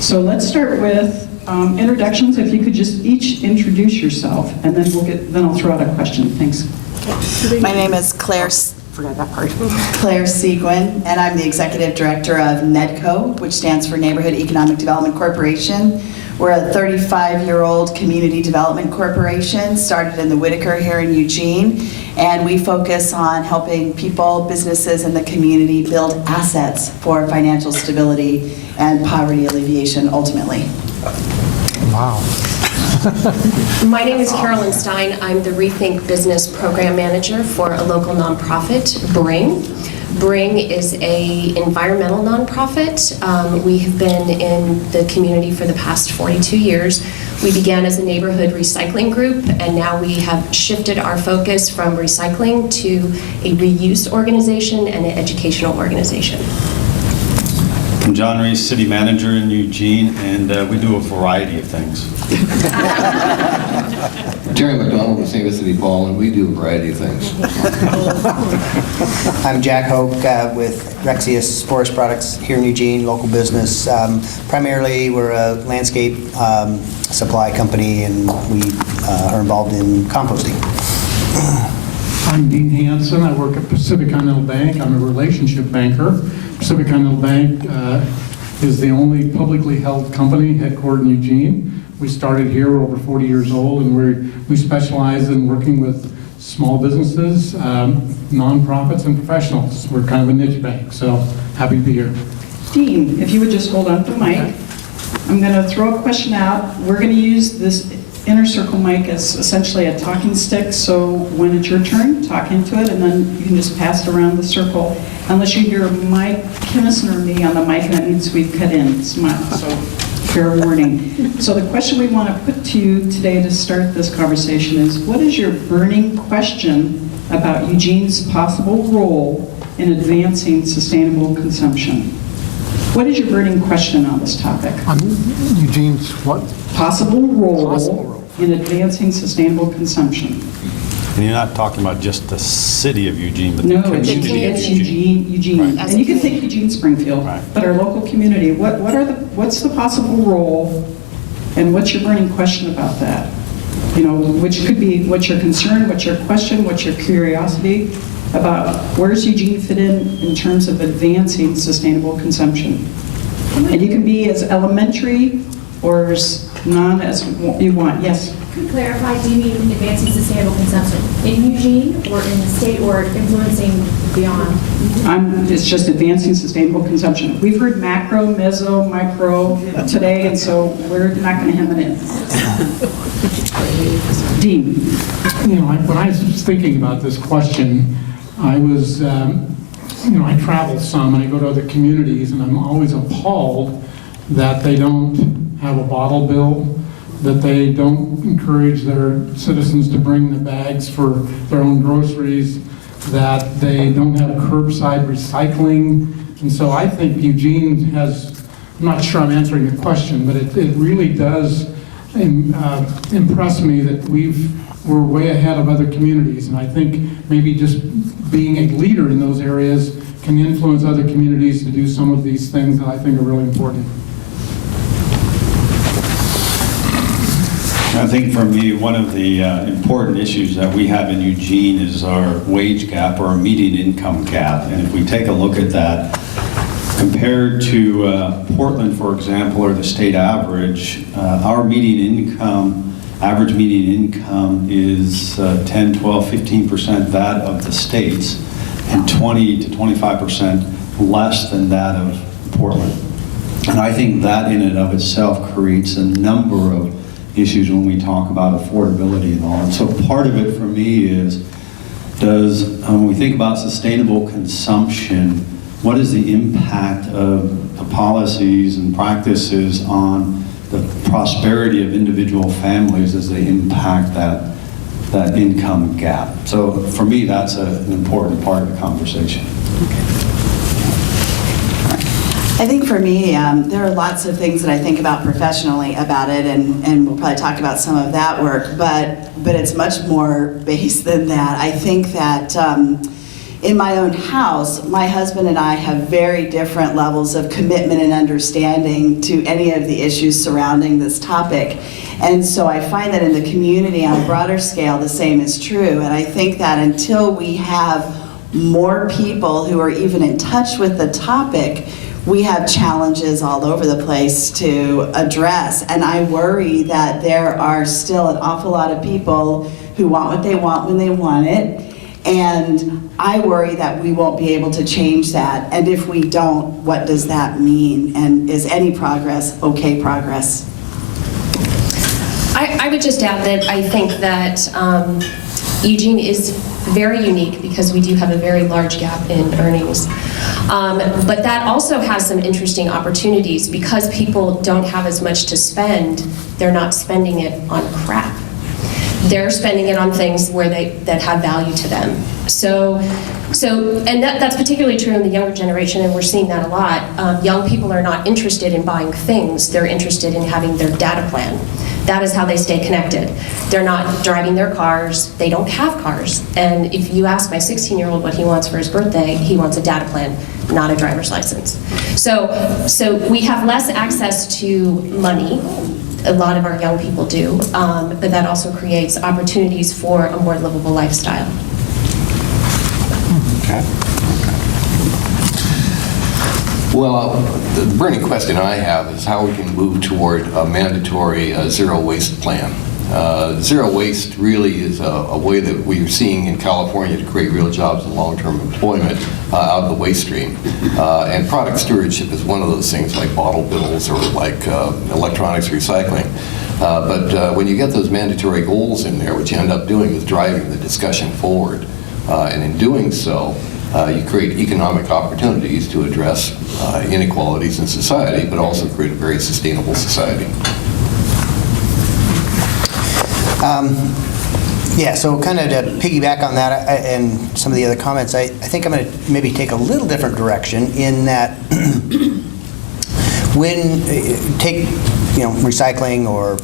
So let's start with introductions. If you could just each introduce yourself, and then I'll throw out a question. Thanks. My name is Claire Seguin, and I'm the Executive Director of NEDCO, which stands for Neighborhood Economic Development Corporation. We're a 35-year-old community development corporation, started in the Whitaker here in Eugene, and we focus on helping people, businesses, and the community build assets for financial stability and poverty alleviation ultimately. Wow. My name is Carolyn Stein. I'm the Rethink Business Program Manager for a local nonprofit, Bring. Bring is a environmental nonprofit. We have been in the community for the past 42 years. We began as a neighborhood recycling group, and now we have shifted our focus from recycling to a reuse organization and an educational organization. I'm John Reese, City Manager in Eugene, and we do a variety of things. Jerry McDonald with St. Louis City Paul, and we do a variety of things. I'm Jack Hoke with Rexius Forest Products here in Eugene, local business. Primarily, we're a landscape supply company, and we are involved in composting. I'm Dean Hansen. I work at Pacific Continental Bank. I'm a relationship banker. Pacific Continental Bank is the only publicly held company headquartered in Eugene. We started here, we're over 40 years old, and we specialize in working with small businesses, nonprofits, and professionals. We're kind of a niche bank, so happy to be here. Dean, if you would just hold on to the mic. I'm going to throw a question out. We're going to use this inner circle mic as essentially a talking stick, so when it's your turn, talk into it, and then you can just pass it around the circle. Unless you hear Mike Kinnison or me on the mic, and that means we've cut in. Smile, so fair warning. So the question we want to put to you today to start this conversation is, what is your burning question about Eugene's possible role in advancing sustainable consumption? What is your burning question on this topic? Eugene's what? Possible role in advancing sustainable consumption. And you're not talking about just the city of Eugene, but No, the community of it's Eugene. Eugene. Right. And you can think Eugene Springfield, Right. but our local community, what's the possible role, and what's your burning question about that? You know, which could be what's your concern, what's your question, what's your curiosity about where's Eugene fit in terms of advancing sustainable consumption? And you can be as elementary or as non as you want. Yes? Could you clarify, do you mean advancing sustainable consumption in Eugene or in the state or influencing beyond? It's just advancing sustainable consumption. We've heard macro, meso, micro today, and so we're not going to hem it in. Dean. You know, when I was thinking about this question, I was, I travel some and I go to other communities, and I'm always appalled that they don't have a bottle bill, that they don't encourage their citizens to bring the bags for their own groceries, that they don't have curbside recycling. And so I think Eugene has, I'm not sure I'm answering the question, but it really does impress me that we're way ahead of other communities. And I think maybe just being a leader in those areas can influence other communities to do some of these things that I think are really important. I think for me, one of the important issues that we have in Eugene is our wage gap or our median income gap. And if we take a look at that, compared to Portland, for example, or the state average, our average median income is 10, 12, 15% that of the states, and 20 to 25% less than that of Portland. And I think that in and of itself creates a number of issues when we talk about affordability and all. And so part of it for me is, when we think about sustainable consumption, what is the impact of the policies and practices on the prosperity of individual families as they impact that income gap? So for me, that's an important part of the conversation. I think for me, there are lots of things that I think about professionally about it, and we'll probably talk about some of that work, but it's much more based than that. I think that In my own house, my husband and I have very different levels of commitment and understanding to any of the issues surrounding this topic. And so I find that in the community on a broader scale, the same is true. And I think that until we have more people who are even in touch with the topic, we have challenges all over the place to address. And I worry that there are still an awful lot of people who want what they want when they want it. And I worry that we won't be able to change that. And if we don't, what does that mean? And is any progress okay progress? I would just add that I think that Eugene is very unique because we do have a very large gap in earnings. But that also has some interesting opportunities because people don't have as much to spend. They're not spending it on crap. They're spending it on things where that have value to them. And that's particularly true in the younger generation, and we're seeing that a lot. Young people are not interested in buying things. They're interested in having their data plan. That is how they stay connected. They're not driving their cars. They don't have cars. And if you ask my 16-year-old what he wants for his birthday, he wants a data plan, not a driver's license. So we have less access to money. A lot of our young people do, but that also creates opportunities for a more livable lifestyle. Okay. Well, the burning question I have is how we can move toward a mandatory zero waste plan. Zero waste really is a way that we're seeing in California to create real jobs and long-term employment out of the waste stream. And product stewardship is one of those things, like bottle bills or like electronics recycling. But when you get those mandatory goals in there, what you end up doing is driving the discussion forward. And in doing so, you create economic opportunities to address inequalities in society, but also create a very sustainable society. Yeah, so kind of to piggyback on that and some of the other comments, I think I'm going to maybe take a little different direction in that when take recycling or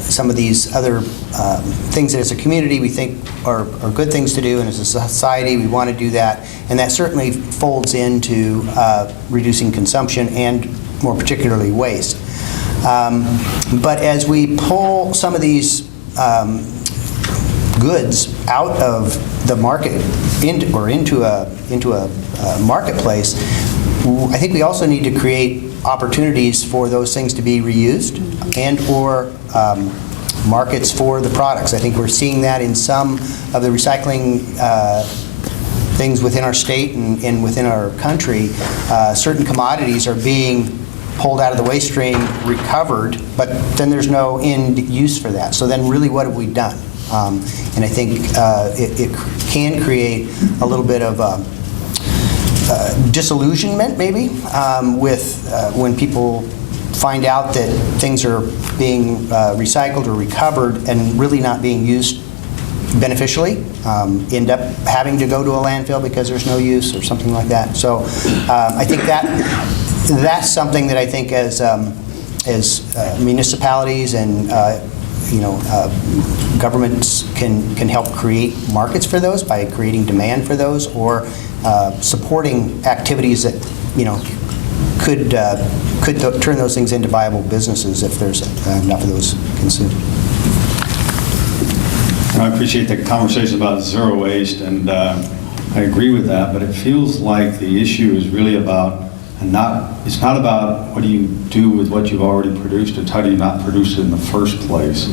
some of these other things that as a community we think are good things to do, and as a society we want to do that, and that certainly folds into reducing consumption and more particularly waste. But as we pull some of these goods out of the market into a marketplace, I think we also need to create opportunities for those things to be reused and or markets for the products. I think we're seeing that in some of the recycling things within our state and within our country. Certain commodities are being pulled out of the waste stream, recovered, but then there's no end use for that. So then really what have we done? And I think it can create a little bit of disillusionment maybe with when people find out that things are being recycled or recovered and really not being used beneficially, end up having to go to a landfill because there's no use or something like that. So I think that's something that I think as municipalities and governments can help create markets for those by creating demand for those or supporting activities that could turn those things into viable businesses if there's enough of those consumed. I appreciate the conversation about zero waste, and I agree with that, but it feels like the issue is really about it's not about what do you do with what you've already produced, it's how do you not produce it in the first place.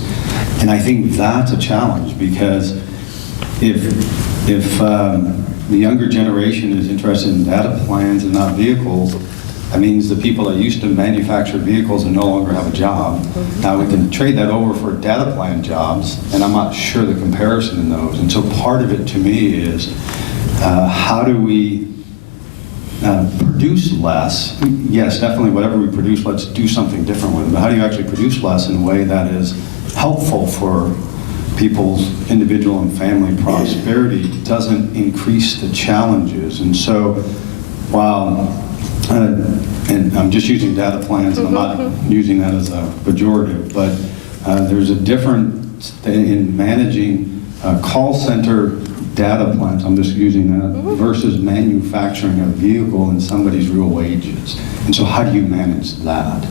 And I think that's a challenge, because if the younger generation is interested in data plans and not vehicles, that means the people that used to manufacture vehicles and no longer have a job. Now we can trade that over for data plan jobs, and I'm not sure the comparison in those. And so part of it to me is how do we produce less? Yes, definitely whatever we produce, let's do something different with it. But how do you actually produce less in a way that is helpful for people's individual and family prosperity, doesn't increase the challenges? And so while and I'm just using data plans, and I'm not using that as a pejorative, but there's a difference in managing call center data plans, I'm just using that, versus manufacturing a vehicle and somebody's real wages. And so how do you manage that?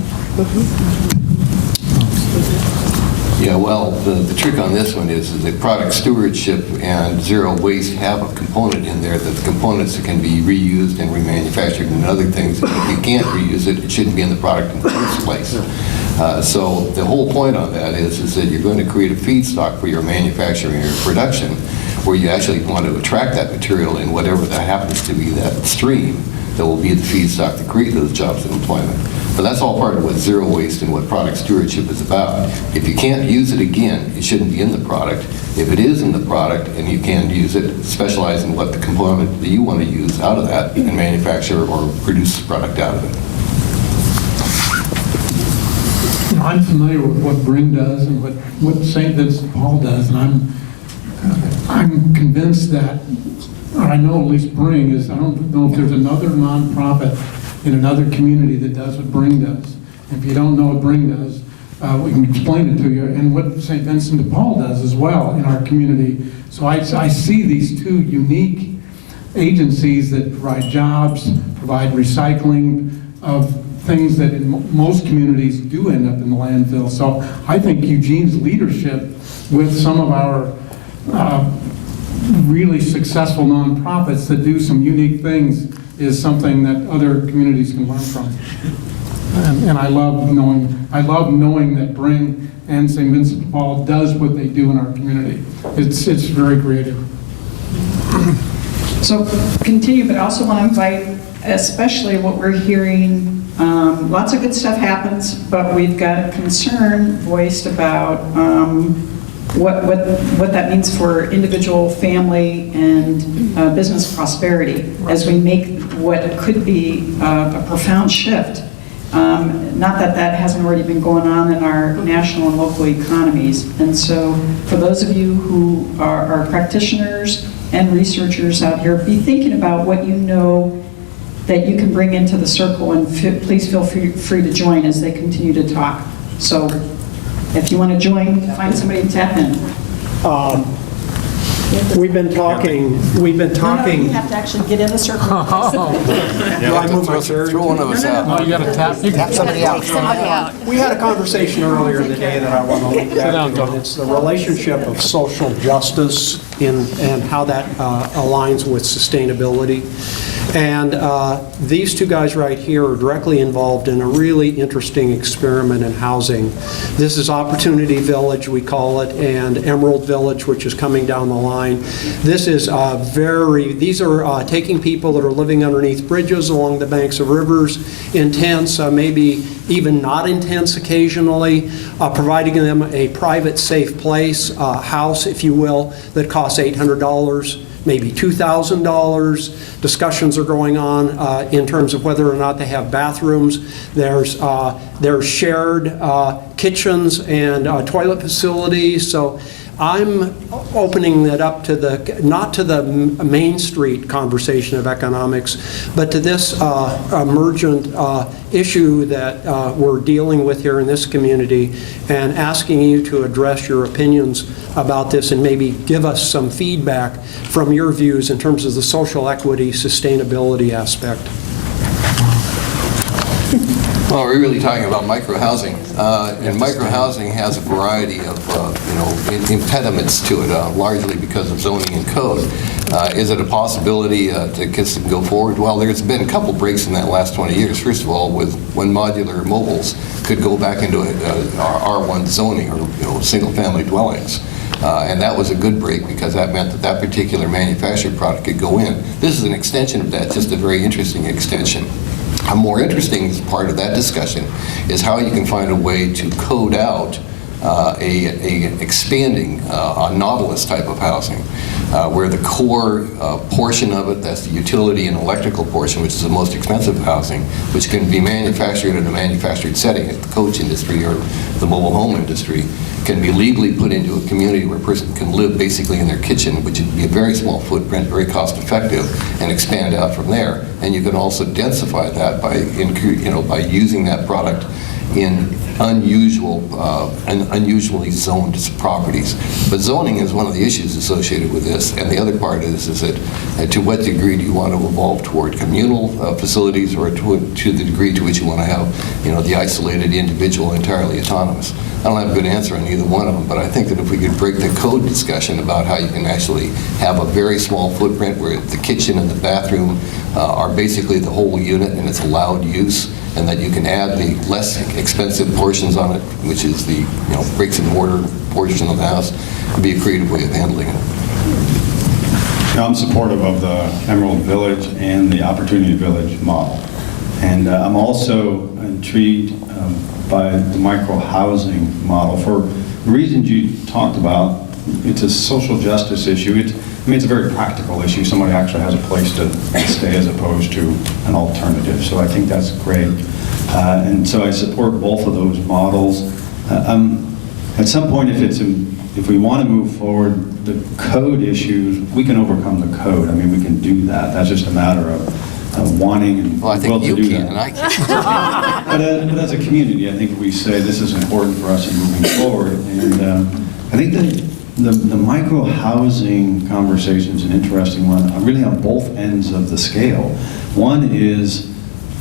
Yeah, well, the trick on this one is that product stewardship and zero waste have a component in there, that the components that can be reused and remanufactured and other things. If you can't reuse it, it shouldn't be in the product in the first place. So the whole point on that is that you're going to create a feedstock for your manufacturing or production where you actually want to attract that material in whatever that happens to be, that stream that will be the feedstock to create those jobs and employment. But that's all part of what zero waste and what product stewardship is about. If you can't use it again, it shouldn't be in the product. If it is in the product and you can use it, specialize in what the component that you want to use out of that and manufacture or produce the product out of it. You know, I'm familiar with what Bring does and what St. Vincent de Paul does, and I'm convinced that, or I know at least Bring is, I don't know if there's another nonprofit in another community that does what Bring does. If you don't know what Bring does, we can explain it to you, and what St. Vincent de Paul does as well in our community. So I see these two unique agencies that provide jobs, provide recycling of things that in most communities do end up in the landfill. So I think Eugene's leadership with some of our really successful nonprofits that do some unique things is something that other communities can learn from. And I love knowing that Bring and St. Vincent de Paul does what they do in our community. It's very creative. So continue, but I also want to invite, especially what we're hearing, lots of good stuff happens, but we've got a concern voiced about what that means for individual, family, and business prosperity as we make what could be a profound shift. Not that that hasn't already been going on in our national and local economies. And so for those of you who are practitioners and researchers out here, be thinking about what you know that you can bring into the circle, and please feel free to join as they continue to talk. So if you want to join, find somebody to tap in. We've been talking. No, you have to actually get in the circle. Do I move my chair? Throw one of us out. No, you got to tap somebody out. We had a conversation earlier today that I want to look back to, and it's the relationship of social justice and how that aligns with sustainability. And these two guys right here are directly involved in a really interesting experiment in housing. This is Opportunity Village, we call it, and Emerald Village, which is coming down the line. This is these are taking people that are living underneath bridges along the banks of rivers in tents, maybe even not in tents occasionally, providing them a private, safe place, house, if you will, that costs $800. Maybe $2,000. Discussions are going on in terms of whether or not they have bathrooms. There's shared kitchens and toilet facilities. So I'm opening that up to not to the Main Street conversation of economics, but to this emergent issue that we're dealing with here in this community, and asking you to address your opinions about this and maybe give us some feedback from your views in terms of the social equity, sustainability aspect. Well, we're really talking about microhousing, and microhousing has a variety of impediments to it, largely because of zoning and code. Is it a possibility to go forward? Well, there's been a couple breaks in that last 20 years. First of all, with when modular mobiles could go back into R1 zoning, or single-family dwellings. And that was a good break because that meant that that particular manufactured product could go in. This is an extension of that, just a very interesting extension. A more interesting part of that discussion is how you can find a way to code out a expanding, a Nautilus type of housing, where the core portion of it, that's the utility and electrical portion, which is the most expensive housing, which can be manufactured in a manufactured setting, at the coach industry or the mobile home industry, can be legally put into a community where a person can live basically in their kitchen, which would be a very small footprint, very cost effective, and expand out from there. And you can also densify that by using that product in unusually zoned properties. But zoning is one of the issues associated with this, and the other part is that to what degree do you want to evolve toward communal facilities, or to the degree to which you want to have, the isolated individual entirely autonomous. I don't have a good answer on either one of them, but I think that if we could break the code discussion about how you can actually have a very small footprint where the kitchen and the bathroom are basically the whole unit and it's allowed use, and that you can add the less expensive portions on it, which is the bricks and mortar portion of the house, would be a creative way of handling it. I'm supportive of the Emerald Village and the Opportunity Village model. And I'm also intrigued by the micro-housing model for the reasons you talked about. It's a social justice issue. It's a very practical issue. Somebody actually has a place to stay as opposed to an alternative. So I think that's great. And so I support both of those models. At some point, if we want to move forward, the code issues, we can overcome the code. I mean, we can do that. That's just a matter of wanting and well, I think will to you do can, that. and I can. But as a community, I think we say this is important for us in moving forward. And I think that the micro-housing conversation is an interesting one, really on both ends of the scale. One is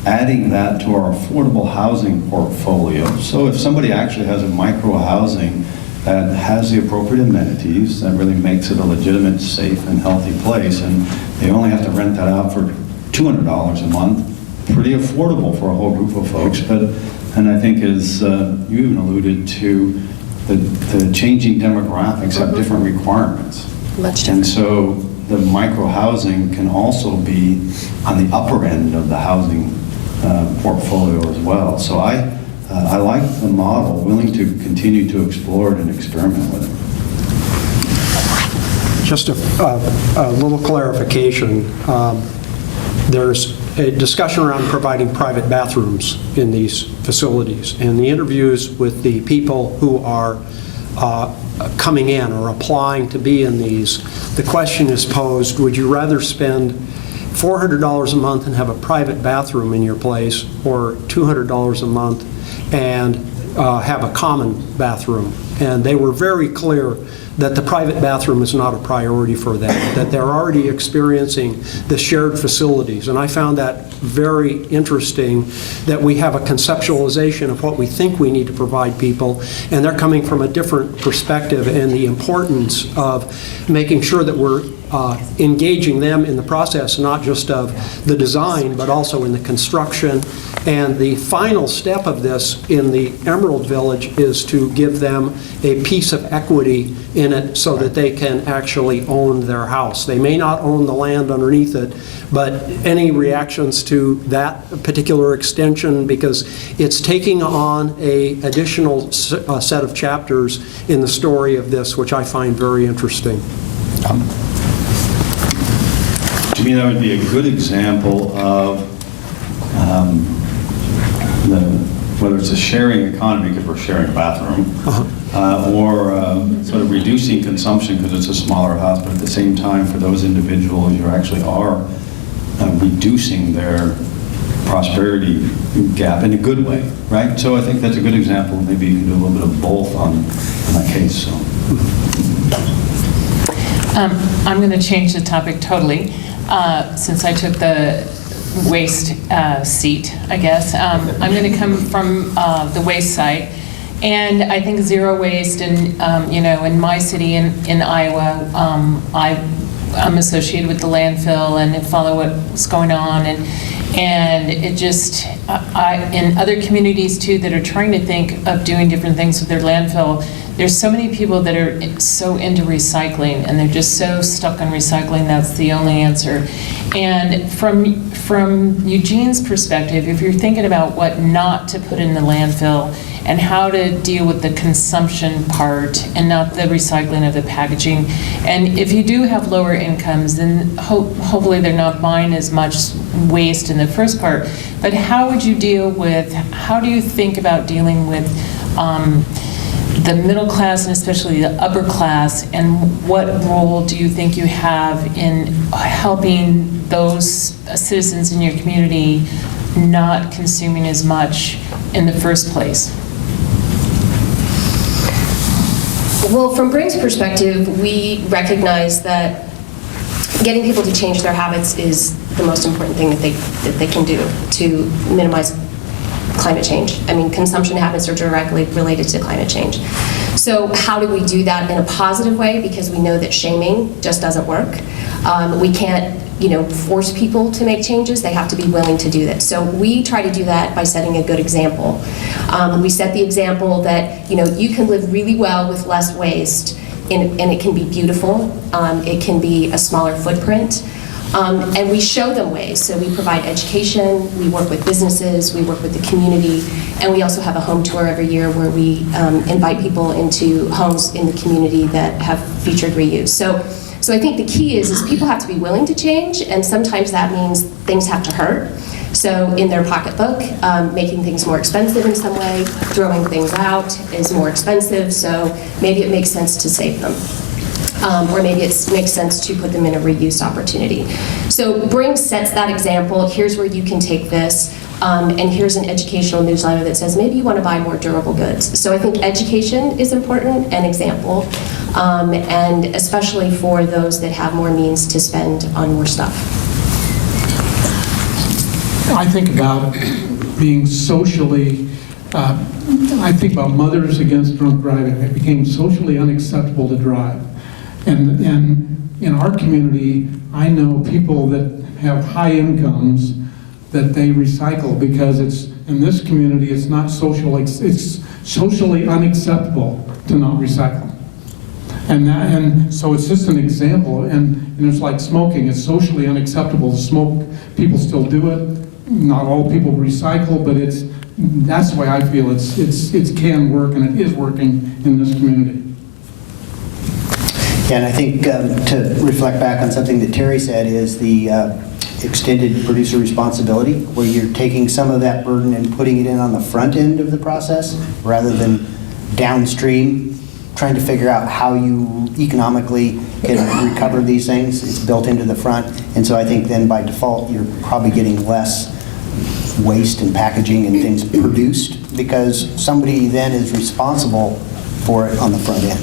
adding that to our affordable housing portfolio. So if somebody actually has a micro-housing that has the appropriate amenities, that really makes it a legitimate, safe, and healthy place, and they only have to rent that out for $200 a month, pretty affordable for a whole group of folks. And I think, as you even alluded to, the changing demographics have different requirements. Much different. And so the micro-housing can also be on the upper end of the housing portfolio as well. So I like the model, willing to continue to explore it and experiment with it. Just a little clarification. There's a discussion around providing private bathrooms in these facilities. And the interviews with the people who are coming in or applying to be in these, the question is posed, would you rather spend $400 a month and have a private bathroom in your place, or $200 a month and have a common bathroom? And they were very clear that the private bathroom is not a priority for them, that they're already experiencing the shared facilities. And I found that very interesting, that we have a conceptualization of what we think we need to provide people, and they're coming from a different perspective, and the importance of making sure that we're engaging them in the process, not just of the design, but also in the construction. And the final step of this in the Emerald Village is to give them a piece of equity in it so that they can actually own their house. They may not own the land underneath it, but any reactions to that particular extension, because it's taking on an additional set of chapters in the story of this, which I find very interesting. To me, that would be a good example of whether it's a sharing economy because we're sharing a bathroom, or sort of reducing consumption because it's a smaller house, but at the same time, for those individuals, you actually are reducing their prosperity gap in a good way, right? So I think that's a good example. Maybe you can do a little bit of both on that case. So. I'm going to change the topic totally, since I took the waste seat, I guess. I'm going to come from the waste side, and I think zero waste, and in my city in Iowa, I'm associated with the landfill and follow what's going on, and it just, in other communities too that are trying to think of doing different things with their landfill, there's so many people that are so into recycling, and they're just so stuck on recycling, that's the only answer. And from Eugene's perspective, if you're thinking about what not to put in the landfill and how to deal with the consumption part and not the recycling of the packaging, and if you do have lower incomes, then hopefully they're not buying as much waste in the first part, but how do you think about dealing with the middle class and especially the upper class, and what role do you think you have in helping those citizens in your community not consuming as much in the first place? Well, from Bring's perspective, we recognize that getting people to change their habits is the most important thing that they can do to minimize climate change. I mean, consumption habits are directly related to climate change. So how do we do that in a positive way? Because we know that shaming just doesn't work. We can't, force people to make changes. They have to be willing to do that. So we try to do that by setting a good example. We set the example that, you can live really well with less waste, and it can be beautiful. It can be a smaller footprint. And we show them ways. So we provide education, we work with businesses, we work with the community, and we also have a home tour every year where we invite people into homes in the community that have featured reuse. So I think the key is people have to be willing to change, and sometimes that means things have to hurt. So in their pocketbook, making things more expensive in some way, throwing things out is more expensive, so maybe it makes sense to save them. Or maybe it makes sense to put them in a reuse opportunity. So Bring sets that example. Here's where you can take this, and here's an educational newsletter that says maybe you want to buy more durable goods. So I think education is important, and example, and especially for those that have more means to spend on more stuff. I think about being socially, I think about Mothers Against Drunk Driving. It became socially unacceptable to drive. And in our community, I know people that have high incomes that they recycle because in this community, it's not it's socially unacceptable to not recycle. And so it's just an example, and it's like smoking. It's socially unacceptable to smoke. People still do it. Not all people recycle, but that's the way I feel. It can work, and it is working in this community. Yeah, and I think to reflect back on something that Terry said is the extended producer responsibility, where you're taking some of that burden and putting it in on the front end of the process rather than downstream, trying to figure out how you economically can recover these things. It's built into the front, and so I think then by default you're probably getting less waste and packaging and things produced because somebody then is responsible for it on the front end.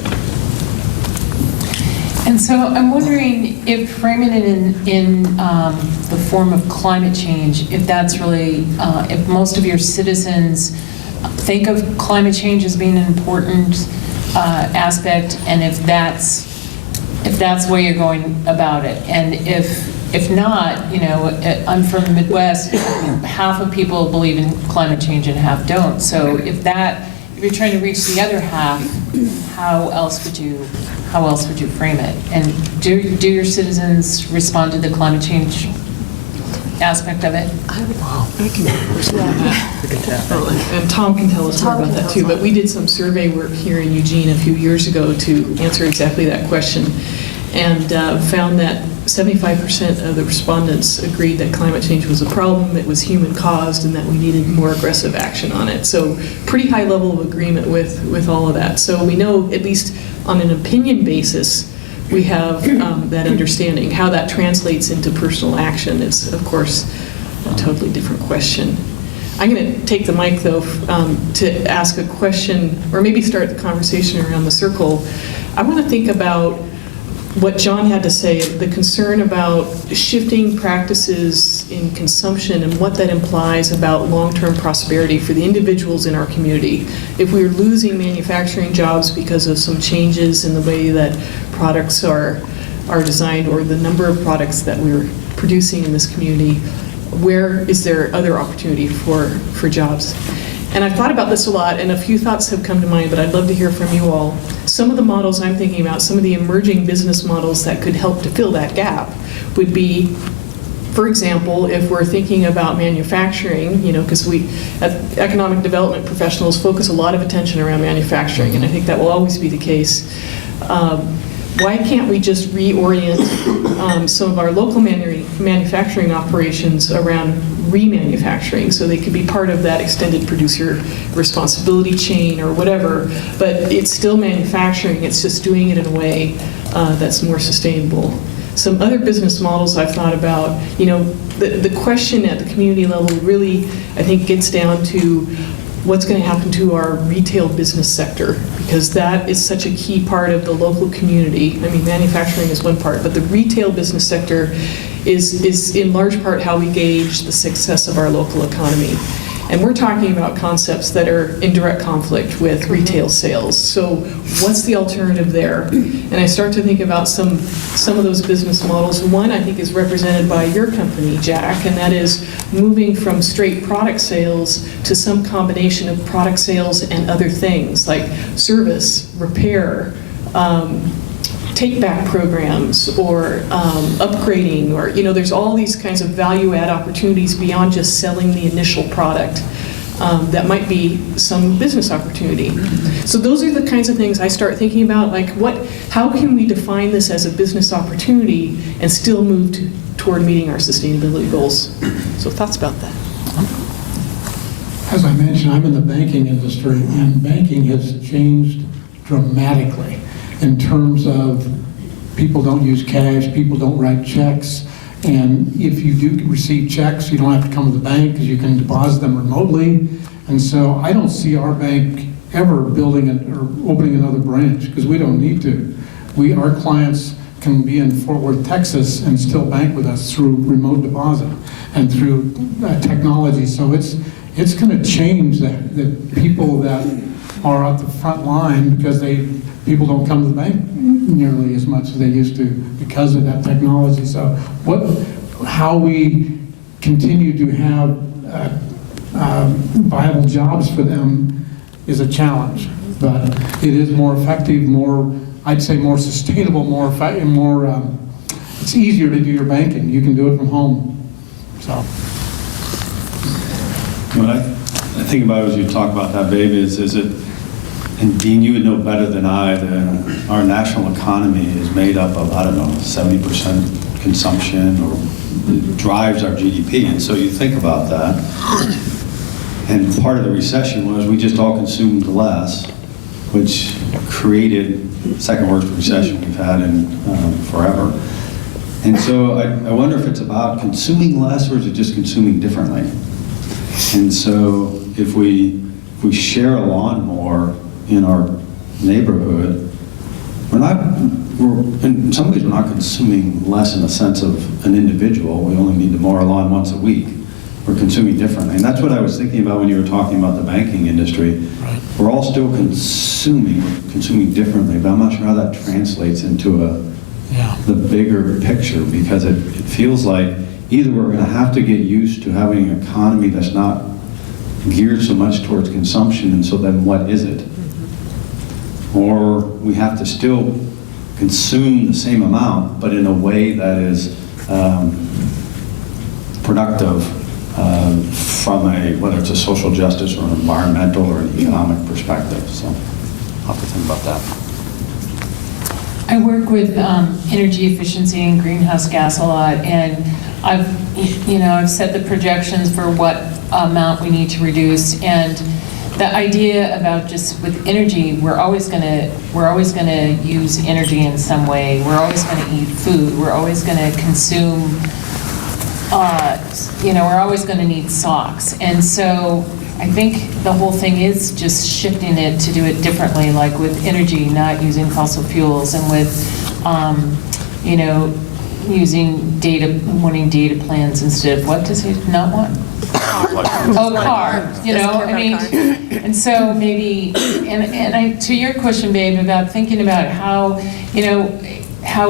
And so I'm wondering if framing it in the form of climate change, if that's really, if most of your citizens think of climate change as being an important aspect, and if that's the way you're going about it, and if not, I'm from the Midwest, half of people believe in climate change and half don't. So if you're trying to reach the other half, how else would you frame it? And do your citizens respond to the climate change aspect of it? I can respond to that. And Tom can tell us more about that too, but we did some survey work here in Eugene a few years ago to answer exactly that question, and found that 75% of the respondents agreed that climate change was a problem, it was human caused, and that we needed more aggressive action on it. So pretty high level of agreement with all of that. So we know, at least on an opinion basis, we have that understanding. How that translates into personal action is, of course, a totally different question. I'm going to take the mic, though, to ask a question, or maybe start the conversation around the circle. I want to think about what John had to say, the concern about shifting practices in consumption and what that implies about long-term prosperity for the individuals in our community. If we're losing manufacturing jobs because of some changes in the way that products are designed, or the number of products that we're producing in this community, where is there other opportunity for jobs? And I've thought about this a lot, and a few thoughts have come to mind, but I'd love to hear from you all. Some of the models I'm thinking about, some of the emerging business models that could help to fill that gap would be, for example, if we're thinking about manufacturing, because we, economic development professionals, focus a lot of attention around manufacturing, and I think that will always be the case. Why can't we just reorient some of our local manufacturing operations around remanufacturing, so they could be part of that extended producer responsibility chain or whatever, but it's still manufacturing, it's just doing it in a way that's more sustainable. Some other business models I've thought about, the question at the community level really, I think, gets down to what's going to happen to our retail business sector, because that is such a key part of the local community. I mean, manufacturing is one part, but the retail business sector is in large part how we gauge the success of our local economy. And we're talking about concepts that are in direct conflict with retail sales. So what's the alternative there? And I start to think about some of those business models. One, I think, is represented by your company, Jack, and that is moving from straight product sales to some combination of product sales and other things like service, repair, take-back programs, or upgrading, or, there's all these kinds of value-add opportunities beyond just selling the initial product. That might be some business opportunity. So those are the kinds of things I start thinking about, like how can we define this as a business opportunity and still move toward meeting our sustainability goals? So thoughts about that? As I mentioned, I'm in the banking industry, and banking has changed dramatically in terms of people don't use cash, people don't write checks, and if you do receive checks, you don't have to come to the bank because you can deposit them remotely. And so I don't see our bank ever building or opening another branch, because we don't need to. Our clients can be in Fort Worth, Texas, and still bank with us through remote deposit and through technology. So it's going to change that people that are at the front line, because people don't come to the bank nearly as much as they used to because of that technology. So how we continue to have viable jobs for them is a challenge, but it is more effective, I'd say more sustainable, more effective, it's easier to do your banking. You can do it from home. So. What I think about as you talk about that, Babe, is it, and Dean, you would know better than I, our national economy is made up of, 70% consumption, or it drives our GDP. And so you think about that, and part of the recession was we just all consumed less, which created the second worst recession we've had in forever. And so I wonder if it's about consuming less, or is it just consuming differently? And so if we share a lawn more in our neighborhood, in some ways we're not consuming less in the sense of an individual. We only need to mow our lawn once a week. We're consuming differently. And that's what I was thinking about when you were talking about the banking industry. Right. We're all still consuming differently, but I'm not sure how that translates into the bigger picture, because it feels like either we're going to have to get used to having an economy that's not geared so much towards consumption, and so then what is it? Or we have to still consume the same amount, but in a way that is productive from whether it's a social justice or an environmental or an economic perspective. So I'll have to think about that. I work with energy efficiency and greenhouse gas a lot, and I've set the projections for what amount we need to reduce, and the idea about just with energy, we're always going to use energy in some way. We're always going to eat food. We're always going to consume. We're always going to need socks, and so I think the whole thing is just shifting it to do it differently, like with energy, not using fossil fuels, and with wanting data plans instead of, what does he not want? Car, and so maybe, to your question, Babe, about thinking about how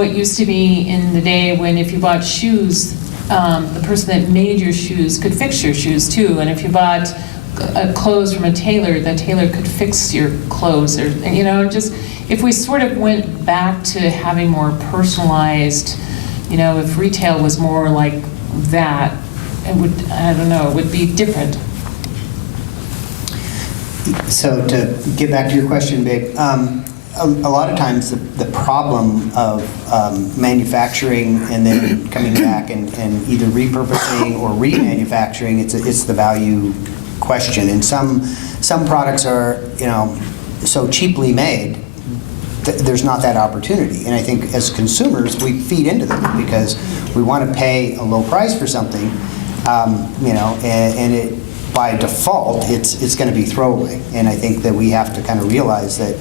it used to be in the day when if you bought shoes, the person that made your shoes could fix your shoes too, and if you bought clothes from a tailor, the tailor could fix your clothes, or just if we sort of went back to having more personalized, if retail was more like that, it would be different. So to get back to your question, Babe, a lot of times the problem of manufacturing and then coming back and either repurposing or remanufacturing, it's the value question. And some products are so cheaply made, there's not that opportunity. And I think as consumers, we feed into them because we want to pay a low price for something, and by default, it's going to be throwaway. And I think that we have to kind of realize that,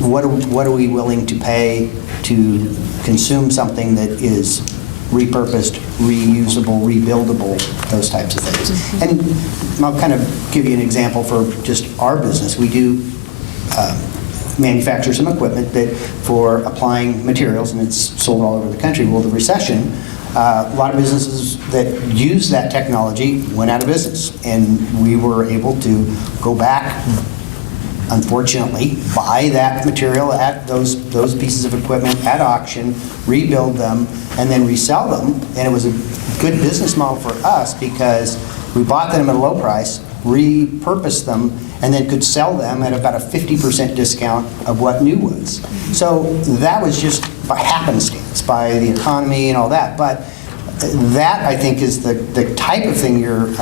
what are we willing to pay to consume something that is repurposed, reusable, rebuildable, those types of things. And I'll kind of give you an example for just our business. We do manufacture some equipment that for applying materials, and it's sold all over the country. Well, the recession, a lot of businesses that use that technology went out of business, and we were able to go back, unfortunately, buy that material at those pieces of equipment at auction, rebuild them, and then resell them. And it was a good business model for us because we bought them at a low price, repurposed them, and then could sell them at about a 50% discount of what new was. So that was just by happenstance, by the economy and all that. But that, I think, is the type of thing you're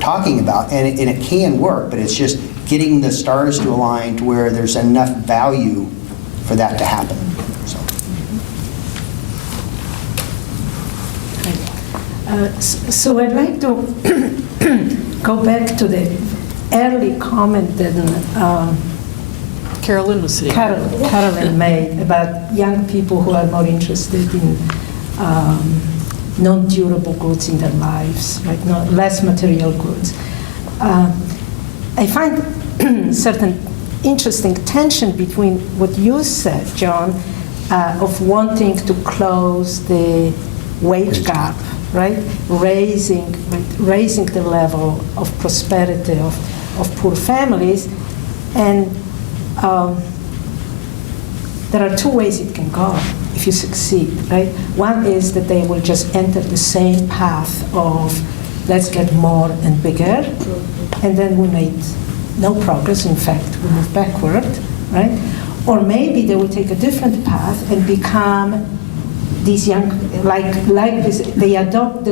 talking about, and it can work, but it's just getting the stars to align to where there's enough value for that to happen. So I'd like to go back to the early comment that Carolyn was sitting. Carolyn made about young people who are more interested in non-durable goods in their lives, like less material goods. I find certain interesting tension between what you said, John, of wanting to close the wage gap, right? Raising the level of prosperity of poor families. And there are two ways it can go if you succeed, right? One is that they will just enter the same path of let's get more and bigger, and then we made no progress. In fact, we move backward, right? Or maybe they will take a different path and become these young, like this, they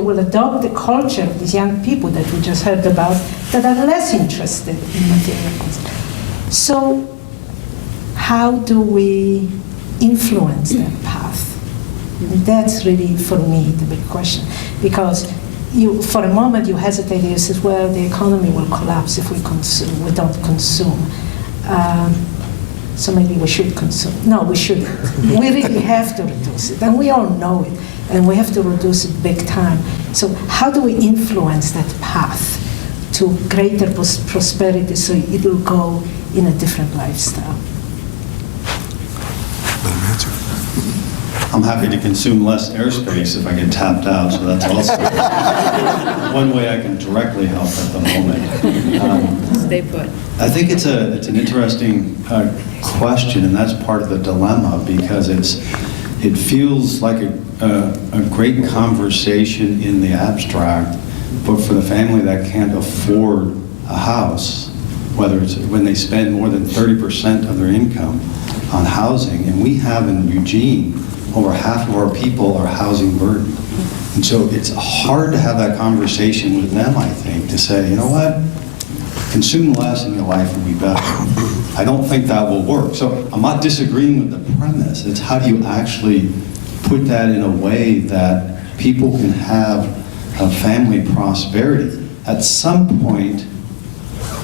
will adopt the culture of these young people that we just heard about that are less interested in material goods. So how do we influence that path? That's really, for me, the big question. Because for a moment you hesitate, you say, well, the economy will collapse if we don't consume. So maybe we should consume. No, we shouldn't. We really have to reduce it, and we all know it, and we have to reduce it big time. So how do we influence that path to greater prosperity so it will go in a different lifestyle? I'm happy to consume less airspace if I get tapped out, so that's also one way I can directly help at the moment. Stay put. I think it's an interesting question, and that's part of the dilemma, because it feels like a great conversation in the abstract, but for the family that can't afford a house, whether it's when they spend more than 30% of their income on housing, and we have in Eugene, over half of our people are housing burdened. And so it's hard to have that conversation with them, I think, to say, you know what, consume less and your life will be better. I don't think that will work. So I'm not disagreeing with the premise. It's how do you actually put that in a way that people can have a family prosperity. At some point,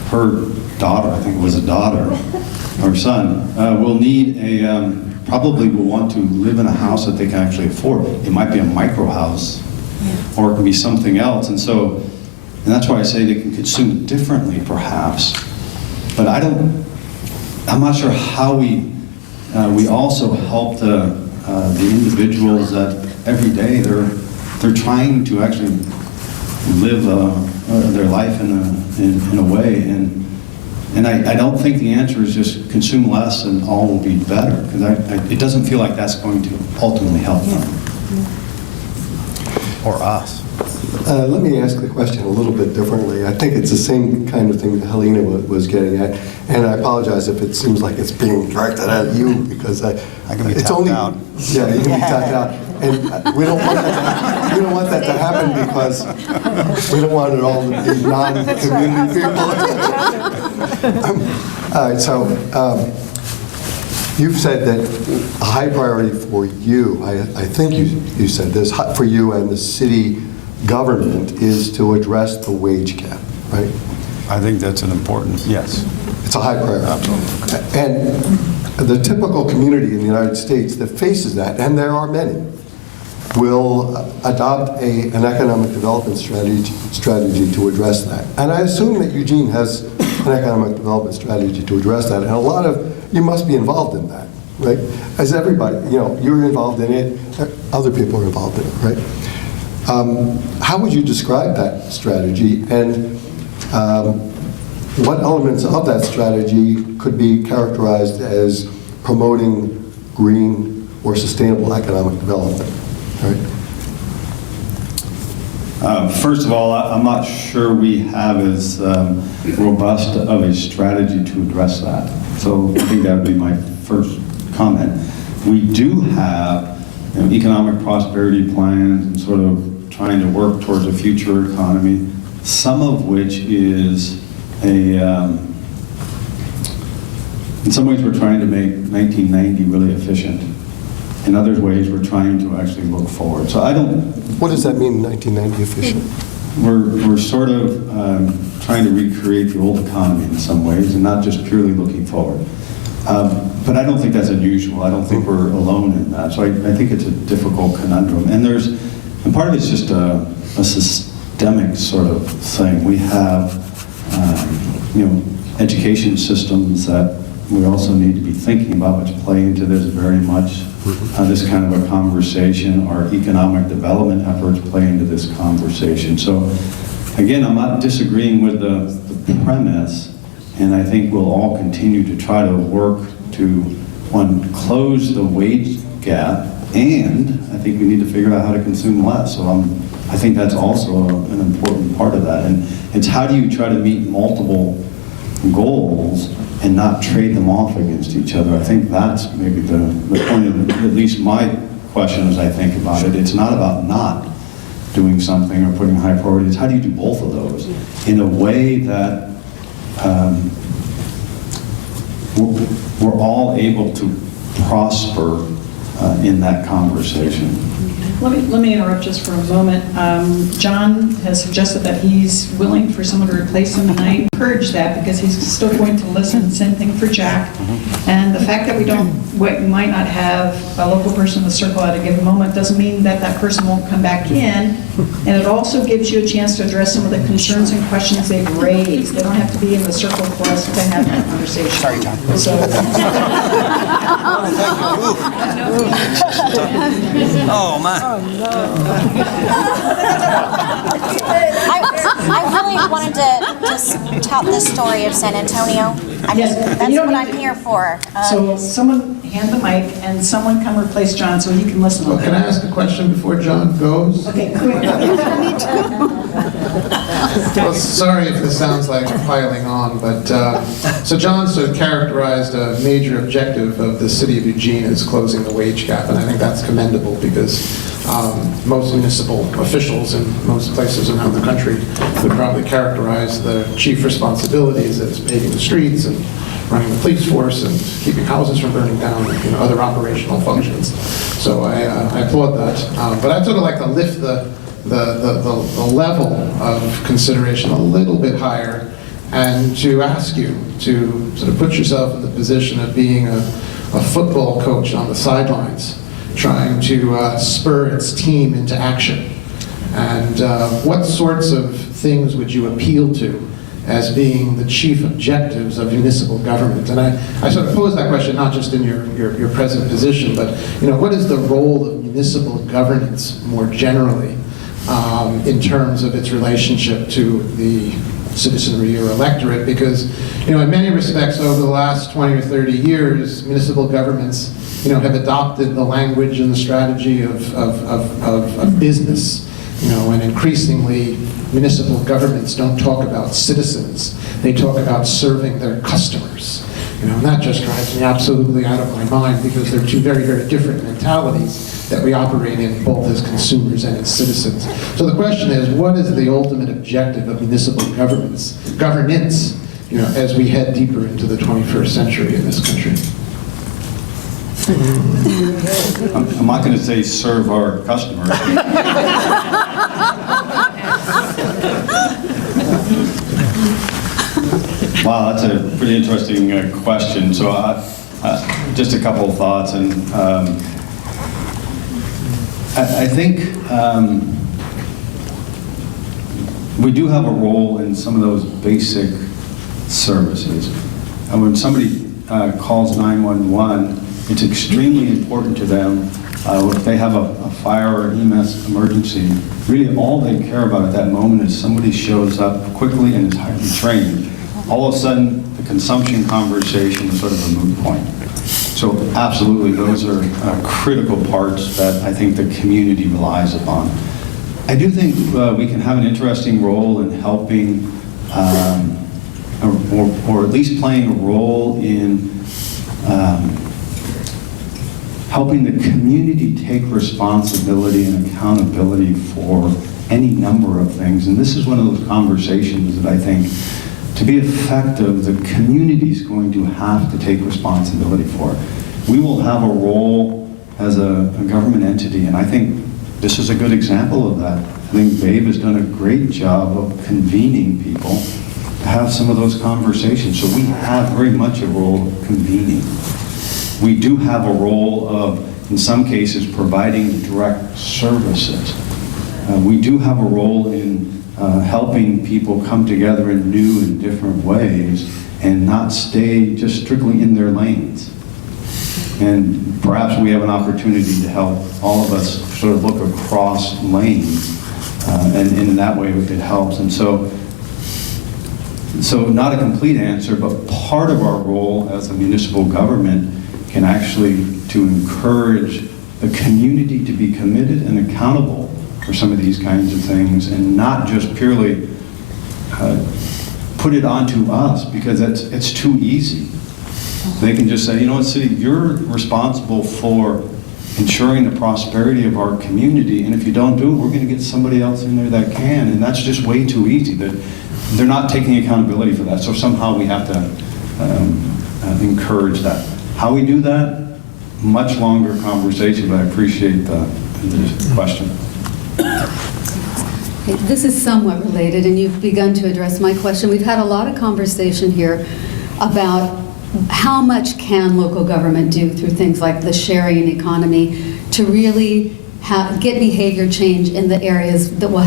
her daughter, I think it was a daughter, or son, will need probably will want to live in a house that they can actually afford. It might be a micro house, or it can be something else. And that's why I say they can consume differently, perhaps. But I'm not sure how we also help the individuals that every day they're trying to actually live their life in a way. And I don't think the answer is just consume less and all will be better, because it doesn't feel like that's going to ultimately help them. Or us. Let me ask the question a little bit differently. I think it's the same kind of thing that Helena was getting at, and I apologize if it seems like it's being directed at you, because I can be it's tapped only out. Yeah, you can be tapped out, and we don't want that to happen because we don't want it all to be non-community people. All right, so you've said that a high priority for you, I think you said this, for you and the city government is to address the wage gap, right? I think that's an important, yes. It's a high priority. Absolutely. And the typical community in the United States that faces that, and there are many, will adopt an economic development strategy to address that. And I assume that Eugene has an economic development strategy to address that, and a lot of, you must be involved in that, right? As everybody, you're involved in it, other people are involved in it, right? How would you describe that strategy, and what elements of that strategy could be characterized as promoting green or sustainable economic development? All right. First of all, I'm not sure we have as robust of a strategy to address that. So I think that would be my first comment. We do have economic prosperity plans and sort of trying to work towards a future economy, some of which is in some ways we're trying to make 1990 really efficient. In other ways, we're trying to actually look forward. So I don't... What does that mean, 1990 efficient? We're sort of trying to recreate the old economy in some ways and not just purely looking forward. But I don't think that's unusual. I don't think we're alone in that. So I think it's a difficult conundrum. And part of it's just a systemic sort of thing. We have, education systems that we also need to be thinking about, which play into this very much. This kind of a conversation. Our economic development efforts play into this conversation. So again, I'm not disagreeing with the premise, and I think we'll all continue to try to work to, one, close the wage gap, and I think we need to figure out how to consume less. So I think that's also an important part of that. And it's how do you try to meet multiple goals and not trade them off against each other. I think that's maybe the point of at least my question as I think about it. It's not about not doing something or putting high priorities. How do you do both of those in a way that we're all able to prosper in that conversation? Let me interrupt just for a moment. John has suggested that he's willing for someone to replace him, and I encourage that because he's still going to listen. Same thing for Jack. And the fact that we might not have a local person in the circle at a given moment doesn't mean that that person won't come back in. And it also gives you a chance to address some of the concerns and questions they've raised. They don't have to be in the circle for us to have that conversation. Sorry, John. Oh, my. I really wanted to just tell the story of San Antonio. That's what I'm here for. So someone hand the mic and someone come replace John so he can listen. Well, can I ask a question before John goes? Okay, quick. Well, sorry if this sounds like piling on, but so John sort of characterized a major objective of the city of Eugene as closing the wage gap, and I think that's commendable because most municipal officials in most places around the country would probably characterize the chief responsibilities as paving the streets and running the police force and keeping houses from burning down and other operational functions. So I applaud that. But I'd sort of like to lift the level of consideration a little bit higher and to ask you to sort of put yourself in the position of being a football coach on the sidelines, trying to spur its team into action. And what sorts of things would you appeal to as being the chief objectives of municipal government? And I sort of pose that question not just in your present position, but what is the role of municipal governance more generally in terms of its relationship to the citizenry or electorate? Because in many respects over the last 20 or 30 years, municipal governments have adopted the language and the strategy of business, and increasingly municipal governments don't talk about citizens, they talk about serving their customers. And that just drives me absolutely out of my mind because they're two very, very different mentalities that we operate in both as consumers and as citizens. So the question is, what is the ultimate objective of municipal governance, as we head deeper into the 21st century in this country? I'm not going to say serve our customers. Wow, that's a pretty interesting question. So just a couple of thoughts. And I think we do have a role in some of those basic services. And when somebody calls 911, it's extremely important to them. If they have a fire or EMS emergency, really all they care about at that moment is somebody shows up quickly and is highly trained. All of a sudden, the consumption conversation is sort of a moot point. So absolutely, those are critical parts that I think the community relies upon. I do think we can have an interesting role in helping, or at least playing a role in helping the community take responsibility and accountability for any number of things. And this is one of those conversations that I think, to be effective, the community is going to have to take responsibility for. We will have a role as a government entity, and I think this is a good example of that. I think Babe has done a great job of convening people to have some of those conversations. So we have very much a role of convening. We do have a role of, in some cases, providing direct services. We do have a role in helping people come together in new and different ways and not stay just strictly in their lanes. And perhaps we have an opportunity to help all of us sort of look across lanes, and in that way it helps. And so not a complete answer, but part of our role as a municipal government can actually to encourage the community to be committed and accountable for some of these kinds of things, and not just purely put it onto us, because it's too easy. They can just say, you know what, city, you're responsible for ensuring the prosperity of our community, and if you don't do it, we're going to get somebody else in there that can, and that's just way too easy. They're not taking accountability for that, so somehow we have to encourage that. How we do that, much longer conversation, but I appreciate the question. This is somewhat related, and you've begun to address my question. We've had a lot of conversation here about how much can local government do through things like the sharing economy to really get behavior change in the areas that will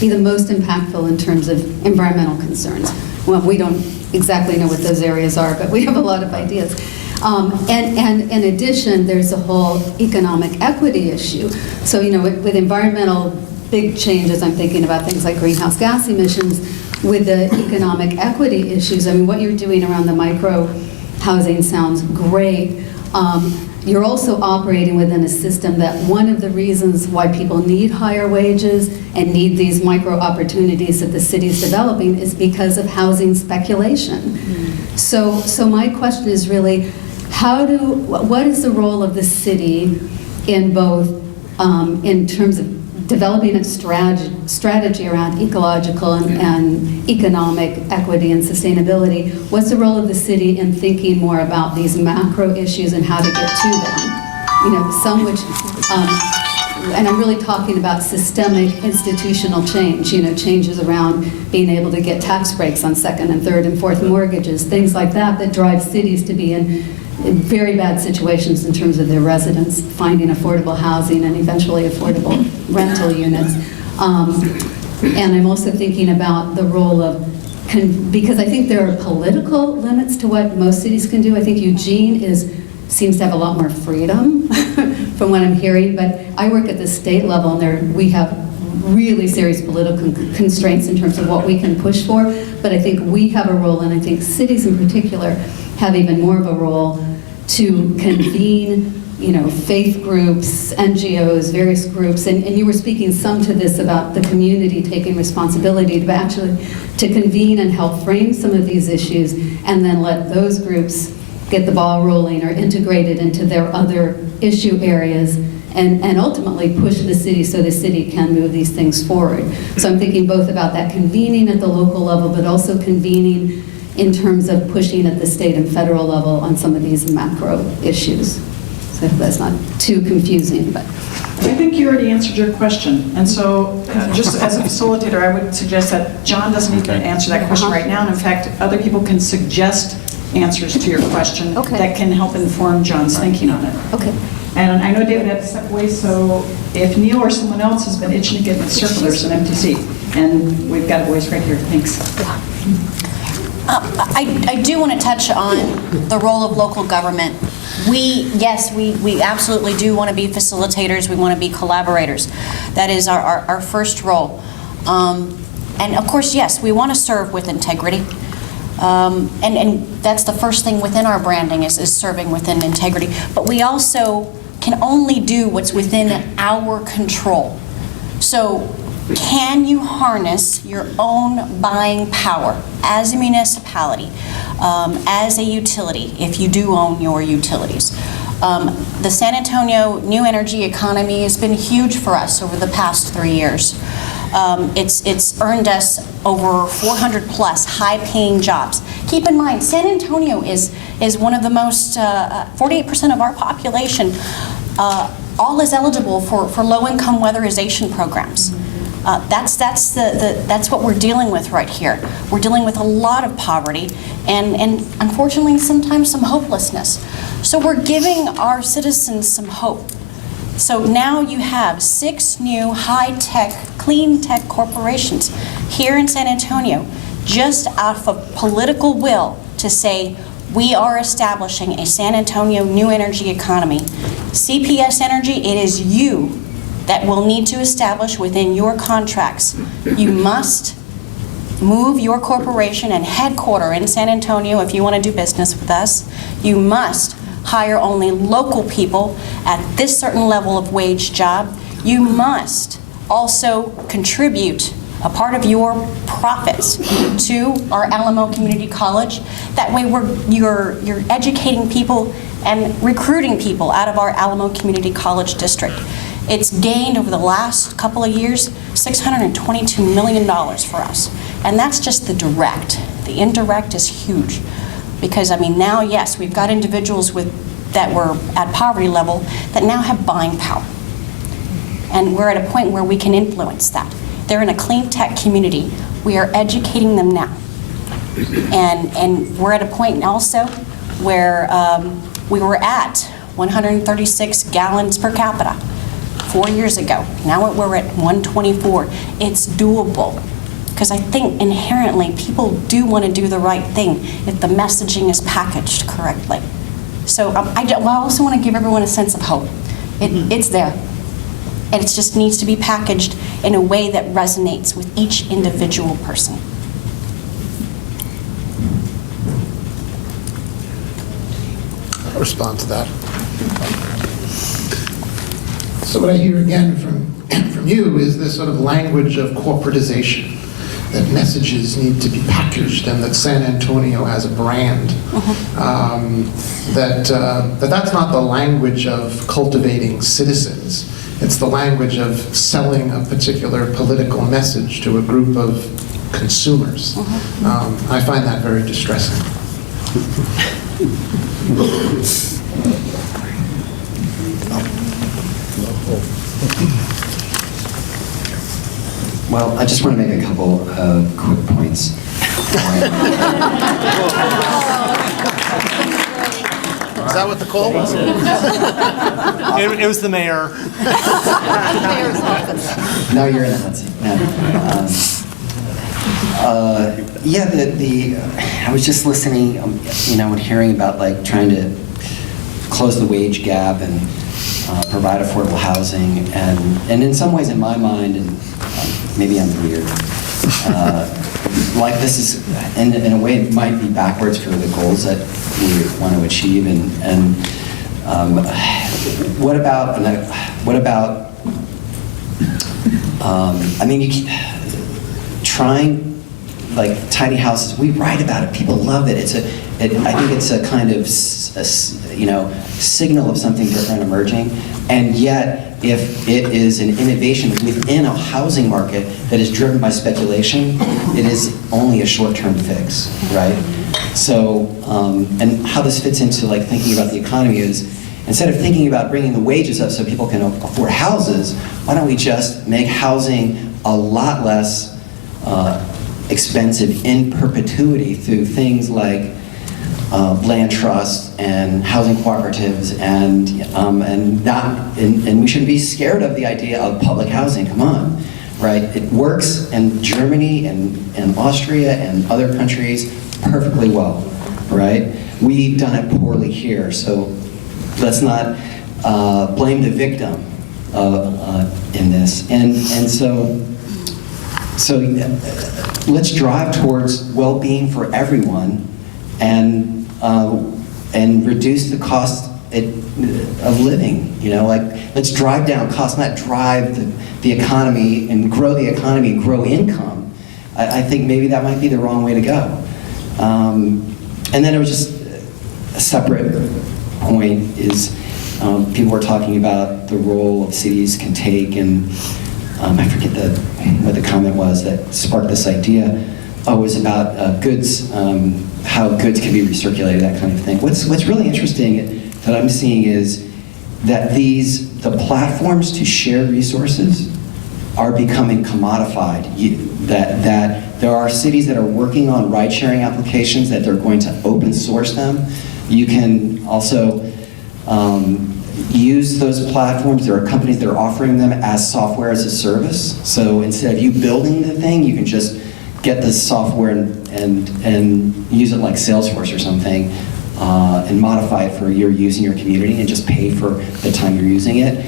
be the most impactful in terms of environmental concerns. Well, we don't exactly know what those areas are, but we have a lot of ideas. And in addition, there's a whole economic equity issue. So, you know, with environmental big changes, I'm thinking about things like greenhouse gas emissions. With the economic equity issues, I mean, what you're doing around the micro housing sounds great. You're also operating within a system that one of the reasons why people need higher wages and need these micro opportunities that the city's developing is because of housing speculation. So my question is really, what is the role of the city in both, in terms of developing a strategy around ecological and economic equity and sustainability? What's the role of the city in thinking more about these macro issues and how to get to them? You know, some which, and I'm really talking about systemic institutional change, you know, changes around being able to get tax breaks on second and third and fourth mortgages, things like that drive cities to be in very bad situations in terms of their residents finding affordable housing and eventually affordable rental units. And I'm also thinking about the role of, because I think there are political limits to what most cities can do. I think Eugene seems to have a lot more freedom from what I'm hearing, but I work at the state level and we have really serious political constraints in terms of what we can push for, but I think we have a role, and I think cities in particular have even more of a role to convene, you know, faith groups, NGOs, various groups, and you were speaking some to this about the community taking responsibility to actually to convene and help frame some of these issues, and then let those groups get the ball rolling or integrate it into their other issue areas, and ultimately push the city so the city can move these things forward. So I'm thinking both about that convening at the local level, but also convening in terms of pushing at the state and federal level on some of these macro issues. So I hope that's not too confusing, but. I think you already answered your question, and so just as a facilitator, I would suggest that John doesn't need to answer that question right now, and in fact, other people can suggest answers to your question that can help inform John's thinking on it. Okay. And I know David had to step away, so if Neil or someone else has been itching to get in the circle, there's an empty seat, and we've got a voice right here. Thanks. I do want to touch on the role of local government. We absolutely do want to be facilitators. We want to be collaborators. That is our first role. And of course, yes, we want to serve with integrity. And that's the first thing within our branding is serving within integrity. But we also can only do what's within our control. So can you harness your own buying power as a municipality, as a utility, if you do own your utilities? The San Antonio new energy economy has been huge for us over the past 3 years. It's earned us over 400 plus high-paying jobs. Keep in mind, San Antonio is one of the most, 48% of our population all is eligible for low-income weatherization programs. That's what we're dealing with right here. We're dealing with a lot of poverty and unfortunately sometimes some hopelessness. So we're giving our citizens some hope. So now you have 6 new high-tech, clean tech corporations here in San Antonio just out of political will to say, we are establishing a San Antonio new energy economy. CPS Energy, it is you that will need to establish within your contracts. You must move your corporation and headquarter in San Antonio if you want to do business with us. You must hire only local people at this certain level of wage job. You must also contribute a part of your profits to our Alamo Community College. That way you're educating people and recruiting people out of our Alamo Community College district. It's gained over the last couple of years $622 million for us. And that's just the direct. The indirect is huge. Because, I mean, now, yes, we've got individuals that were at poverty level that now have buying power. And we're at a point where we can influence that. They're in a clean tech community. We are educating them now. And we're at a point also where we were at 136 gallons per capita 4 years ago. Now we're at 124. It's doable. Because I think inherently people do want to do the right thing if the messaging is packaged correctly. So I also want to give everyone a sense of hope. It's there. And it just needs to be packaged in a way that resonates with each individual person. I'll respond to that. So what I hear again from you is this sort of language of corporatization, that messages need to be packaged and that San Antonio has a brand. That's not the language of cultivating citizens. It's the language of selling a particular political message to a group of consumers. I find that very distressing. Well, I just want to make a couple quick points. Is that what the call was? It was the mayor. No, you're in the hot seat. I was just listening, and hearing about like trying to close the wage gap and provide affordable housing, and in some ways, in my mind, and maybe I'm weird, like this is, in a way, it might be backwards for the goals that we want to achieve, and what about, trying, like, tiny houses, we write about it, people love it, I think it's a kind of, signal of something different emerging, and yet, if it is an innovation within a housing market that is driven by speculation, it is only a short-term fix, right? So, and how this fits into like thinking about the economy is instead of thinking about bringing the wages up so people can afford houses, why don't we just make housing a lot less expensive in perpetuity through things like land trusts and housing cooperatives, and we shouldn't be scared of the idea of public housing. Come on, right? It works in Germany and Austria and other countries perfectly well, right? We've done it poorly here, so let's not blame the victim in this. And so let's drive towards well-being for everyone and reduce the cost of living. You know, like, let's drive down costs, not drive the economy and grow the economy and grow income. I think maybe that might be the wrong way to go. And then it was just a separate point is people were talking about the role of cities can take, and I forget what the comment was that sparked this idea. Oh, it was about goods, how goods can be recirculated, that kind of thing. What's really interesting that I'm seeing is that the platforms to share resources are becoming commodified. That there are cities that are working on ride-sharing applications that they're going to open source them. You can also use those platforms. There are companies that are offering them as software as a service. So instead of you building the thing, you can just get the software and use it like Salesforce or something, and modify it for your use in your community and just pay for the time you're using it.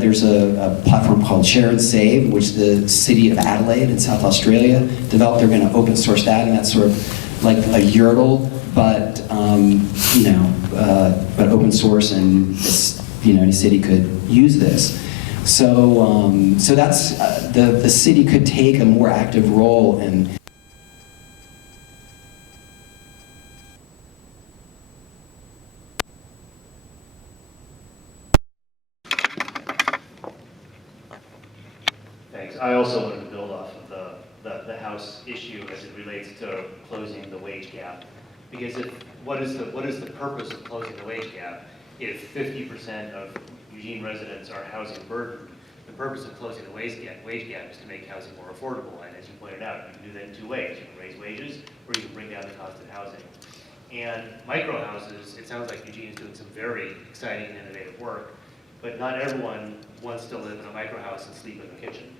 There's a platform called Share and Save, which the city of Adelaide in South Australia developed. They're going to open source that, and that's sort of like a Yordle, but but open source, and any city could use this. So that's the city could take a more active role in. Thanks. I also wanted to build off of the House issue as it relates to closing the wage gap, because what is the purpose of closing the wage gap if 50% of Eugene residents are housing burdened? The purpose of closing the wage gap is to make housing more affordable, and as you pointed out, you can do that in two ways. You can raise wages, or you can bring down the cost of housing. And micro houses, it sounds like Eugene is doing some very exciting and innovative work, but not everyone wants to live in a micro house and sleep in the kitchen.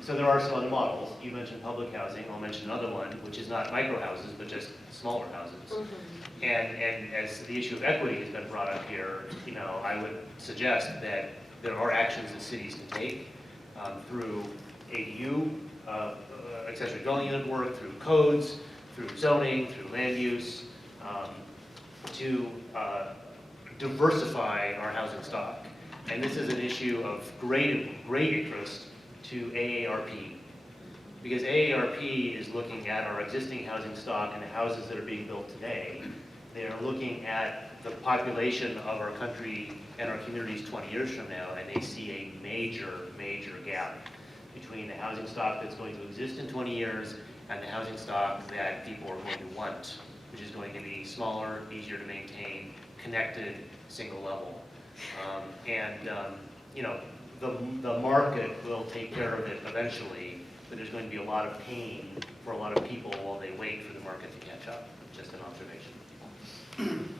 So there are some other models. You mentioned public housing. I'll mention another one, which is not micro houses, but just smaller houses. And as the issue of equity has been brought up here, I would suggest that there are actions that cities can take through ADU, accessory dwelling unit work, through codes, through zoning, through land use, to diversify our housing stock. And this is an issue of great interest to AARP, because AARP is looking at our existing housing stock and the houses that are being built today. They are looking at the population of our country and our communities 20 years from now, and they see a major gap between the housing stock that's going to exist in 20 years and the housing stock that people are going to want, which is going to be smaller, easier to maintain, connected, single level. The market will take care of it eventually, but there's going to be a lot of pain for a lot of people while they wait for the market to catch up. Just an observation.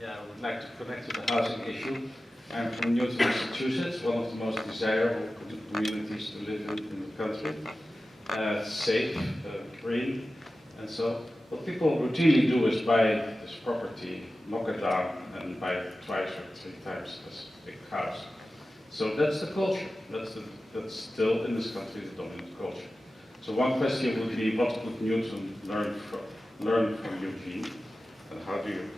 Yeah, I would like to connect to the housing issue. I'm from Newton, Massachusetts, one of the most desirable communities to live in the country. Safe, green, and so what people routinely do is buy this property, knock it down, and buy it twice or three times as big house. So that's the culture. That's still in this country the dominant culture. So one question would be, what could Newton learn from Eugene, and how do you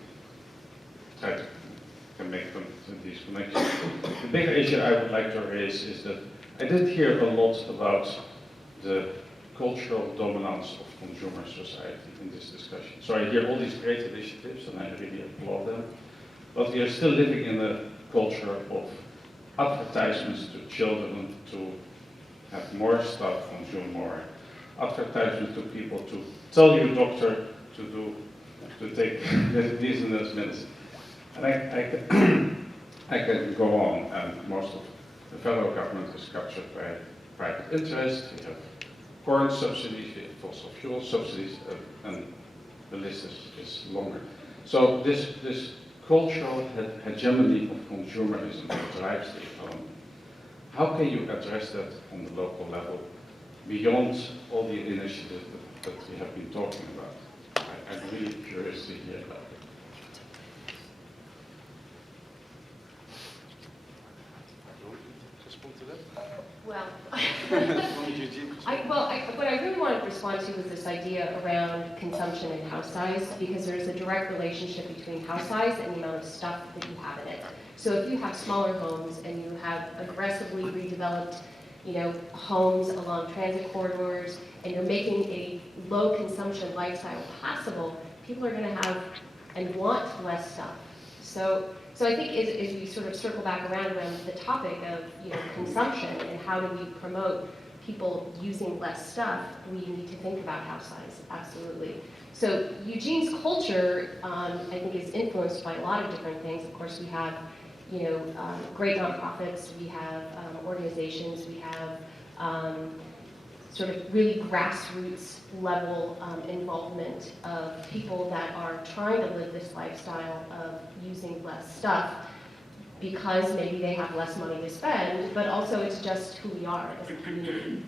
try to make these connections? The bigger issue I would like to raise is that I did hear a lot about the cultural dominance of consumer society in this discussion. So I hear all these great initiatives, and I really applaud them, but we are still living in a culture of advertisements to children to have more stuff, consume more. Advertisements to people to tell your doctor to take these and those medicine. And I can go on, and most of the federal government is captured by private interest. We have corn subsidies, we have fossil fuel subsidies, and the list is longer. So this cultural hegemony of consumerism that drives the economy, how can you address that on the local level beyond all the initiatives that we have been talking about? I'm really curious to hear about it. Well, what I really wanted to respond to was this idea around consumption and house size, because there's a direct relationship between house size and the amount of stuff that you have in it. So if you have smaller homes and you have aggressively redeveloped, homes along transit corridors, and you're making a low consumption lifestyle possible, people are going to have and want less stuff. So I think as we sort of circle back around the topic of consumption and how do we promote people using less stuff, we need to think about house size, absolutely. So Eugene's culture, I think, is influenced by a lot of different things. Of course, we have great nonprofits, we have organizations, we have sort of really grassroots level involvement of people that are trying to live this lifestyle of using less stuff because maybe they have less money to spend, but also it's just who we are as a community.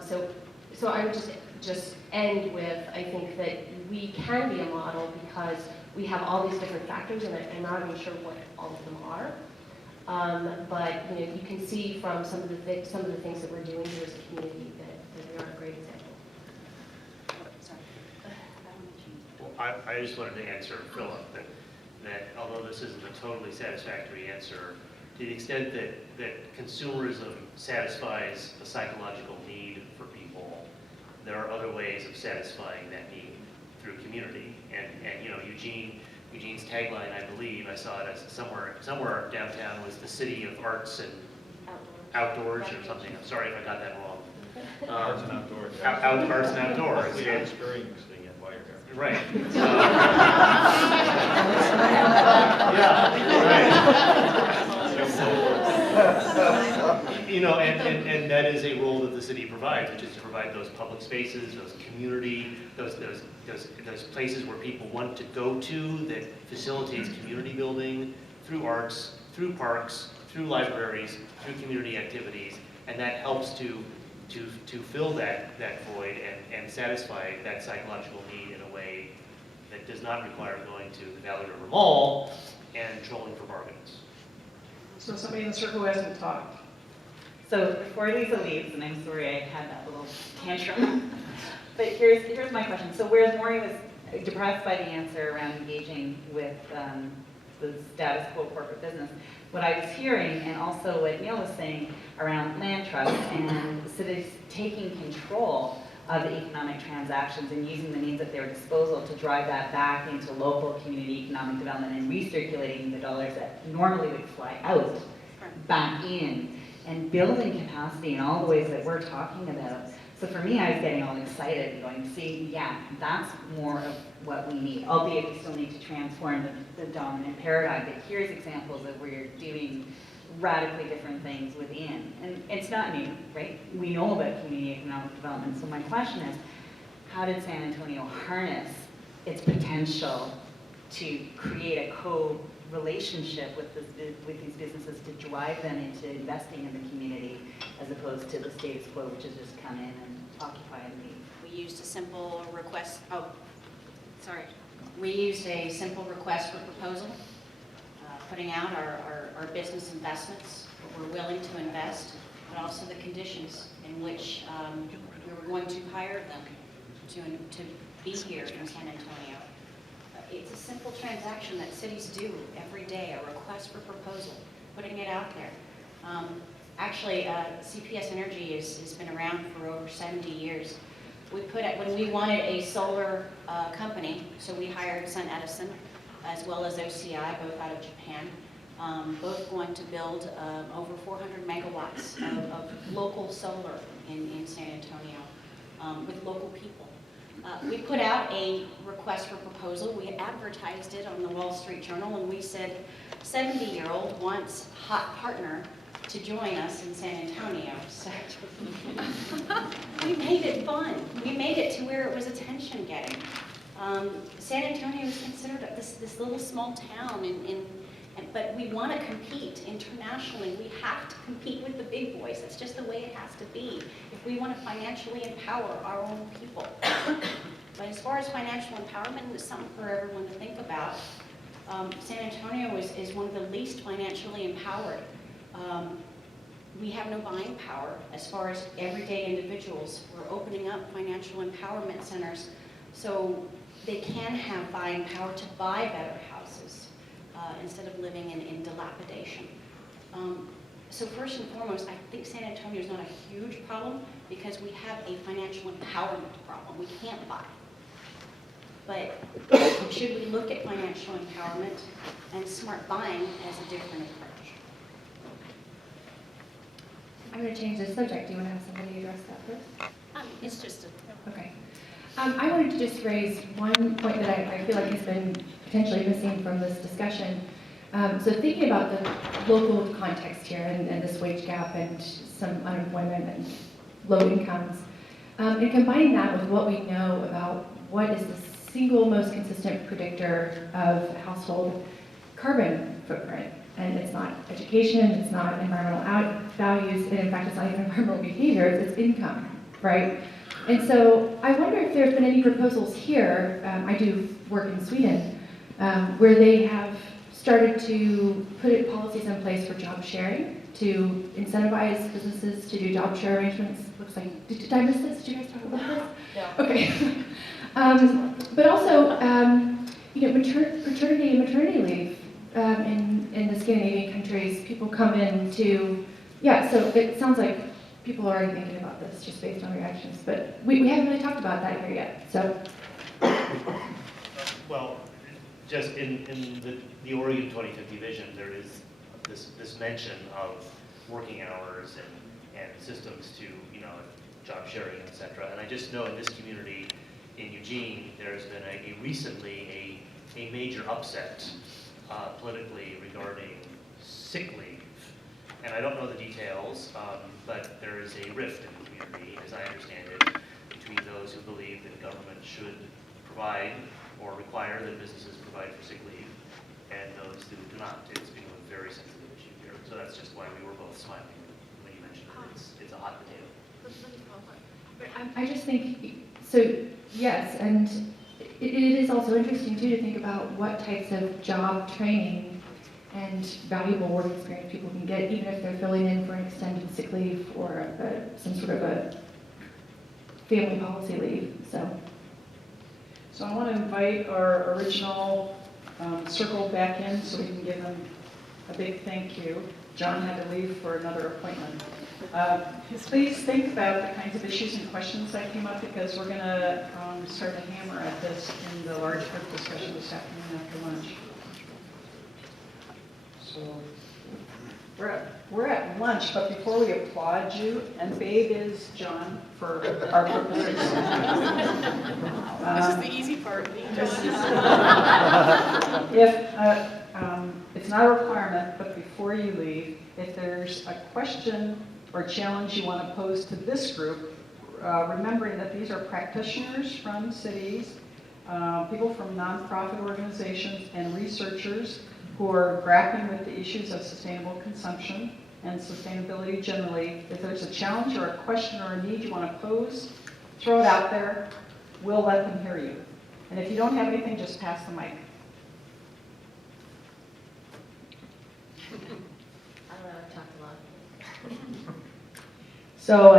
So I would just end with, I think that we can be a model because we have all these different factors, and I'm not even sure what all of them are. But you can see from some of the things that we're doing here as a community that we are a great example. Well, I just wanted to answer Philip that although this isn't a totally satisfactory answer, to the extent that consumerism satisfies a psychological need for people, there are other ways of satisfying that need through community. And Eugene's tagline, I believe, I saw it as somewhere downtown, was the city of arts and outdoors or something. I'm sorry if I got that wrong. Arts and outdoors. Arts and outdoors. We are experiencing it while you're here. Right. And that is a role that the city provides, which is to provide those public spaces, those community, those places where people want to go to that facilitates community building through arts, through parks, through libraries, through community activities, and that helps to fill that void and satisfy that psychological need in a way that does not require going to the Valley River Mall and trolling for bargains. So somebody in the circle who hasn't talked. So before Lisa leaves, and I'm sorry I had that little tantrum, but here's my question. So whereas Maury was depressed by the answer around engaging with the status quo corporate business, what I was hearing, and also what Neil was saying around land trust and cities taking control of the economic transactions and using the means at their disposal to drive that back into local community economic development and recirculating the dollars that normally would fly out back in and building capacity in all the ways that we're talking about. So for me, I was getting all excited going, see, yeah, that's more of what we need, albeit we still need to transform the dominant paradigm. But here's examples of where you're doing radically different things within. And it's not new, right? We know about community economic development. So my question is, how did San Antonio harness its potential to create a co-relationship with these businesses to drive them into investing in the community as opposed to the status quo, which is just come in and occupy and leave? We used a simple request, we used a simple request for proposal, putting out our business investments, what we're willing to invest, but also the conditions in which we were going to hire them to be here in San Antonio. It's a simple transaction that cities do every day, a request for proposal, putting it out there. Actually, CPS Energy has been around for over 70 years. When we wanted a solar company, so we hired Sun Edison, as well as OCI, both out of Japan, both going to build over 400 megawatts of local solar in San Antonio with local people. We put out a request for proposal. We advertised it on the Wall Street Journal, and we said 70-year-old wants hot partner to join us in San Antonio. So we made it fun. We made it to where it was attention-getting. San Antonio is considered this little small town, but we want to compete internationally. We have to compete with the big boys. That's just the way it has to be if we want to financially empower our own people. But as far as financial empowerment, it's something for everyone to think about. San Antonio is one of the least financially empowered. We have no buying power as far as everyday individuals. We're opening up financial empowerment centers so they can have buying power to buy better houses instead of living in dilapidation. So first and foremost, I think San Antonio is not a huge problem because we have a financial empowerment problem. We can't buy. But should we look at financial empowerment and smart buying as a different approach? I'm going to change the subject. Do you want to have somebody address that first? It's just a... Okay. I wanted to just raise one point that I feel like has been potentially missing from this discussion. So thinking about the local context here and this wage gap and some unemployment and low incomes, and combining that with what we know about what is the single most consistent predictor of household carbon footprint. And it's not education, it's not environmental values, and in fact it's not even environmental behaviors, it's income, right? And so I wonder if there's been any proposals here, I do work in Sweden, where they have started to put policies in place for job sharing, to incentivize businesses to do job share arrangements. Looks like, did I miss this? Did you guys talk about this? No. Okay. But also, paternity and maternity leave in the Scandinavian countries, people come in to, so it sounds like people are already thinking about this just based on reactions, but we haven't really talked about that here yet, so. Well, just in the Oregon 2050 vision, there is this mention of working hours and systems to, job sharing, et cetera. And I just know in this community in Eugene, there's been recently a major upset politically regarding sick leave. And I don't know the details, but there is a rift in the community, as I understand it, between those who believe that government should provide or require that businesses provide for sick leave and those who do not. It's become a very sensitive issue here. So that's just why we were both smiling when you mentioned it. It's a hot potato. I just think, so yes, and it is also interesting too to think about what types of job training and valuable work experience people can get, even if they're filling in for an extended sick leave or some sort of a family policy leave. So I want to invite our original circle back in so we can give them a big thank you. John had to leave for another appointment. Please think about the kinds of issues and questions that came up because we're going to start to hammer at this in the large group discussion this afternoon after lunch. So we're at lunch, but before we applaud you, and babe is John for our purposes. This is the easy part. It's not a requirement, but before you leave, if there's a question or challenge you want to pose to this group, remembering that these are practitioners from cities, people from nonprofit organizations, and researchers who are grappling with the issues of sustainable consumption and sustainability generally. If there's a challenge or a question or a need you want to pose, throw it out there. We'll let them hear you. And if you don't have anything, just pass the mic. So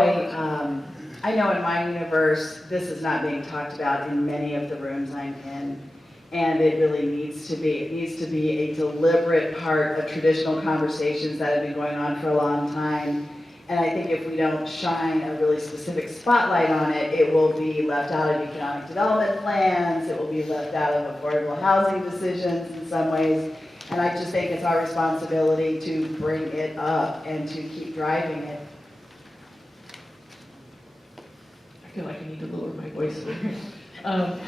I know in my universe, this is not being talked about in many of the rooms I'm in, and it really needs to be. It needs to be a deliberate part of traditional conversations that have been going on for a long time. And I think if we don't shine a really specific spotlight on it, it will be left out of economic development plans, it will be left out of affordable housing decisions in some ways. And I just think it's our responsibility to bring it up and to keep driving it. I feel like I need to lower my voice. Um,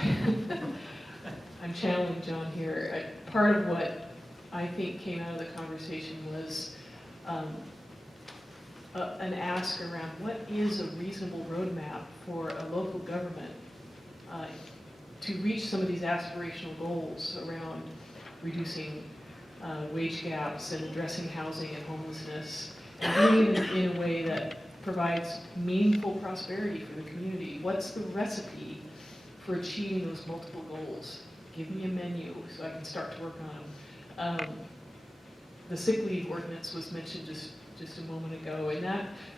I'm channeling John here. Part of what I think came out of the conversation was an ask around what is a reasonable roadmap for a local government to reach some of these aspirational goals around reducing wage gaps and addressing housing and homelessness, and doing it in a way that provides meaningful prosperity for the community. What's the recipe for achieving those multiple goals? Give me a menu so I can start to work on them. The sick leave ordinance was mentioned just a moment ago, and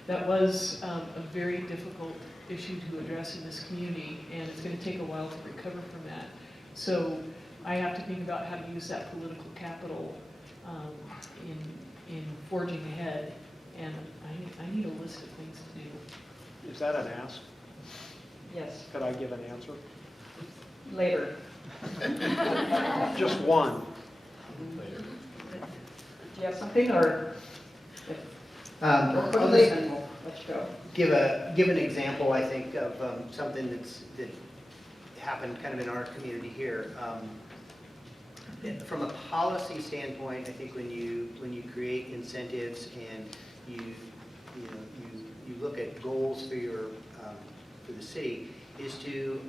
that was a very difficult issue to address in this community, and it's going to take a while to recover from that. So I have to think about how to use that political capital in forging ahead, and I need a list of things to do. Is that an ask? Yes. Could I give an answer? Later. Just one. Do you have something, or? I'll quickly, just and we'll let you go. give an example, I think, of something that happened kind of in our community here. From a policy standpoint, I think when you create incentives and you look at goals for for the city, is to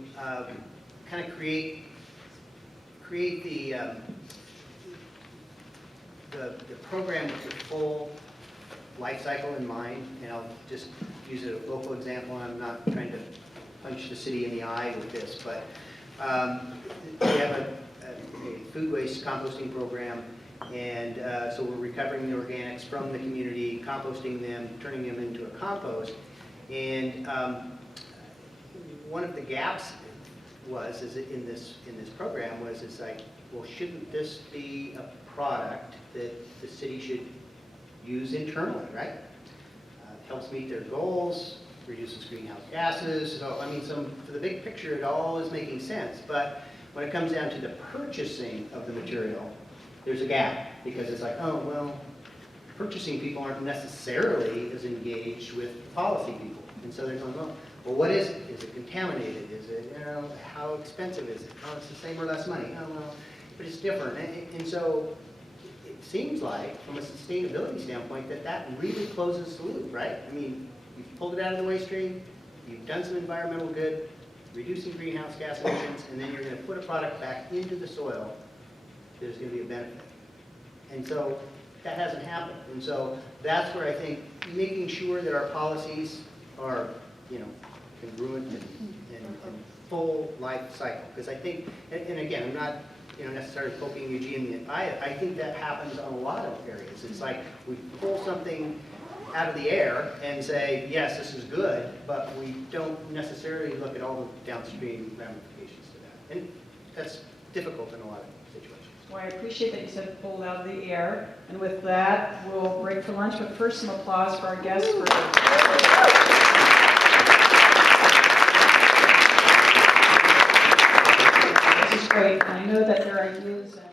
kind of create the program with the full life cycle in mind. And I'll just use a local example. I'm not trying to punch the city in the eye with this, but we have a food waste composting program, and so we're recovering the organics from the community, composting them, turning them into a compost. And one of the gaps in this program was it's like, well, shouldn't this be a product that the city should use internally, right? Helps meet their goals, reduces greenhouse gases. So I mean, for the big picture, it all is making sense. But when it comes down to the purchasing of the material, there's a gap, because it's like, oh, well, purchasing people aren't necessarily as engaged with policy people. And so they're going, well, what is it? Is it contaminated? Is it, how expensive is it? Oh, it's the same or less money. Oh, well, but it's different. And so it seems like, from a sustainability standpoint, that really closes the loop, right? I mean, you've pulled it out of the waste stream, you've done some environmental good, reducing greenhouse gas emissions, and then you're going to put a product back into the soil. There's going to be a benefit. And so that hasn't happened. And so that's where I think making sure that our policies are, congruent and full life cycle. Because I think, and again, I'm not necessarily poking Eugene in the eye. I think that happens on a lot of areas. It's like we pull something out of the air and say, yes, this is good, but we don't necessarily look at all the downstream ramifications to that. And that's difficult in a lot of situations. Well, I appreciate that you said pulled out of the air. And with that, we'll break for lunch. But first, some applause for our guests. This is great. I know that there are news and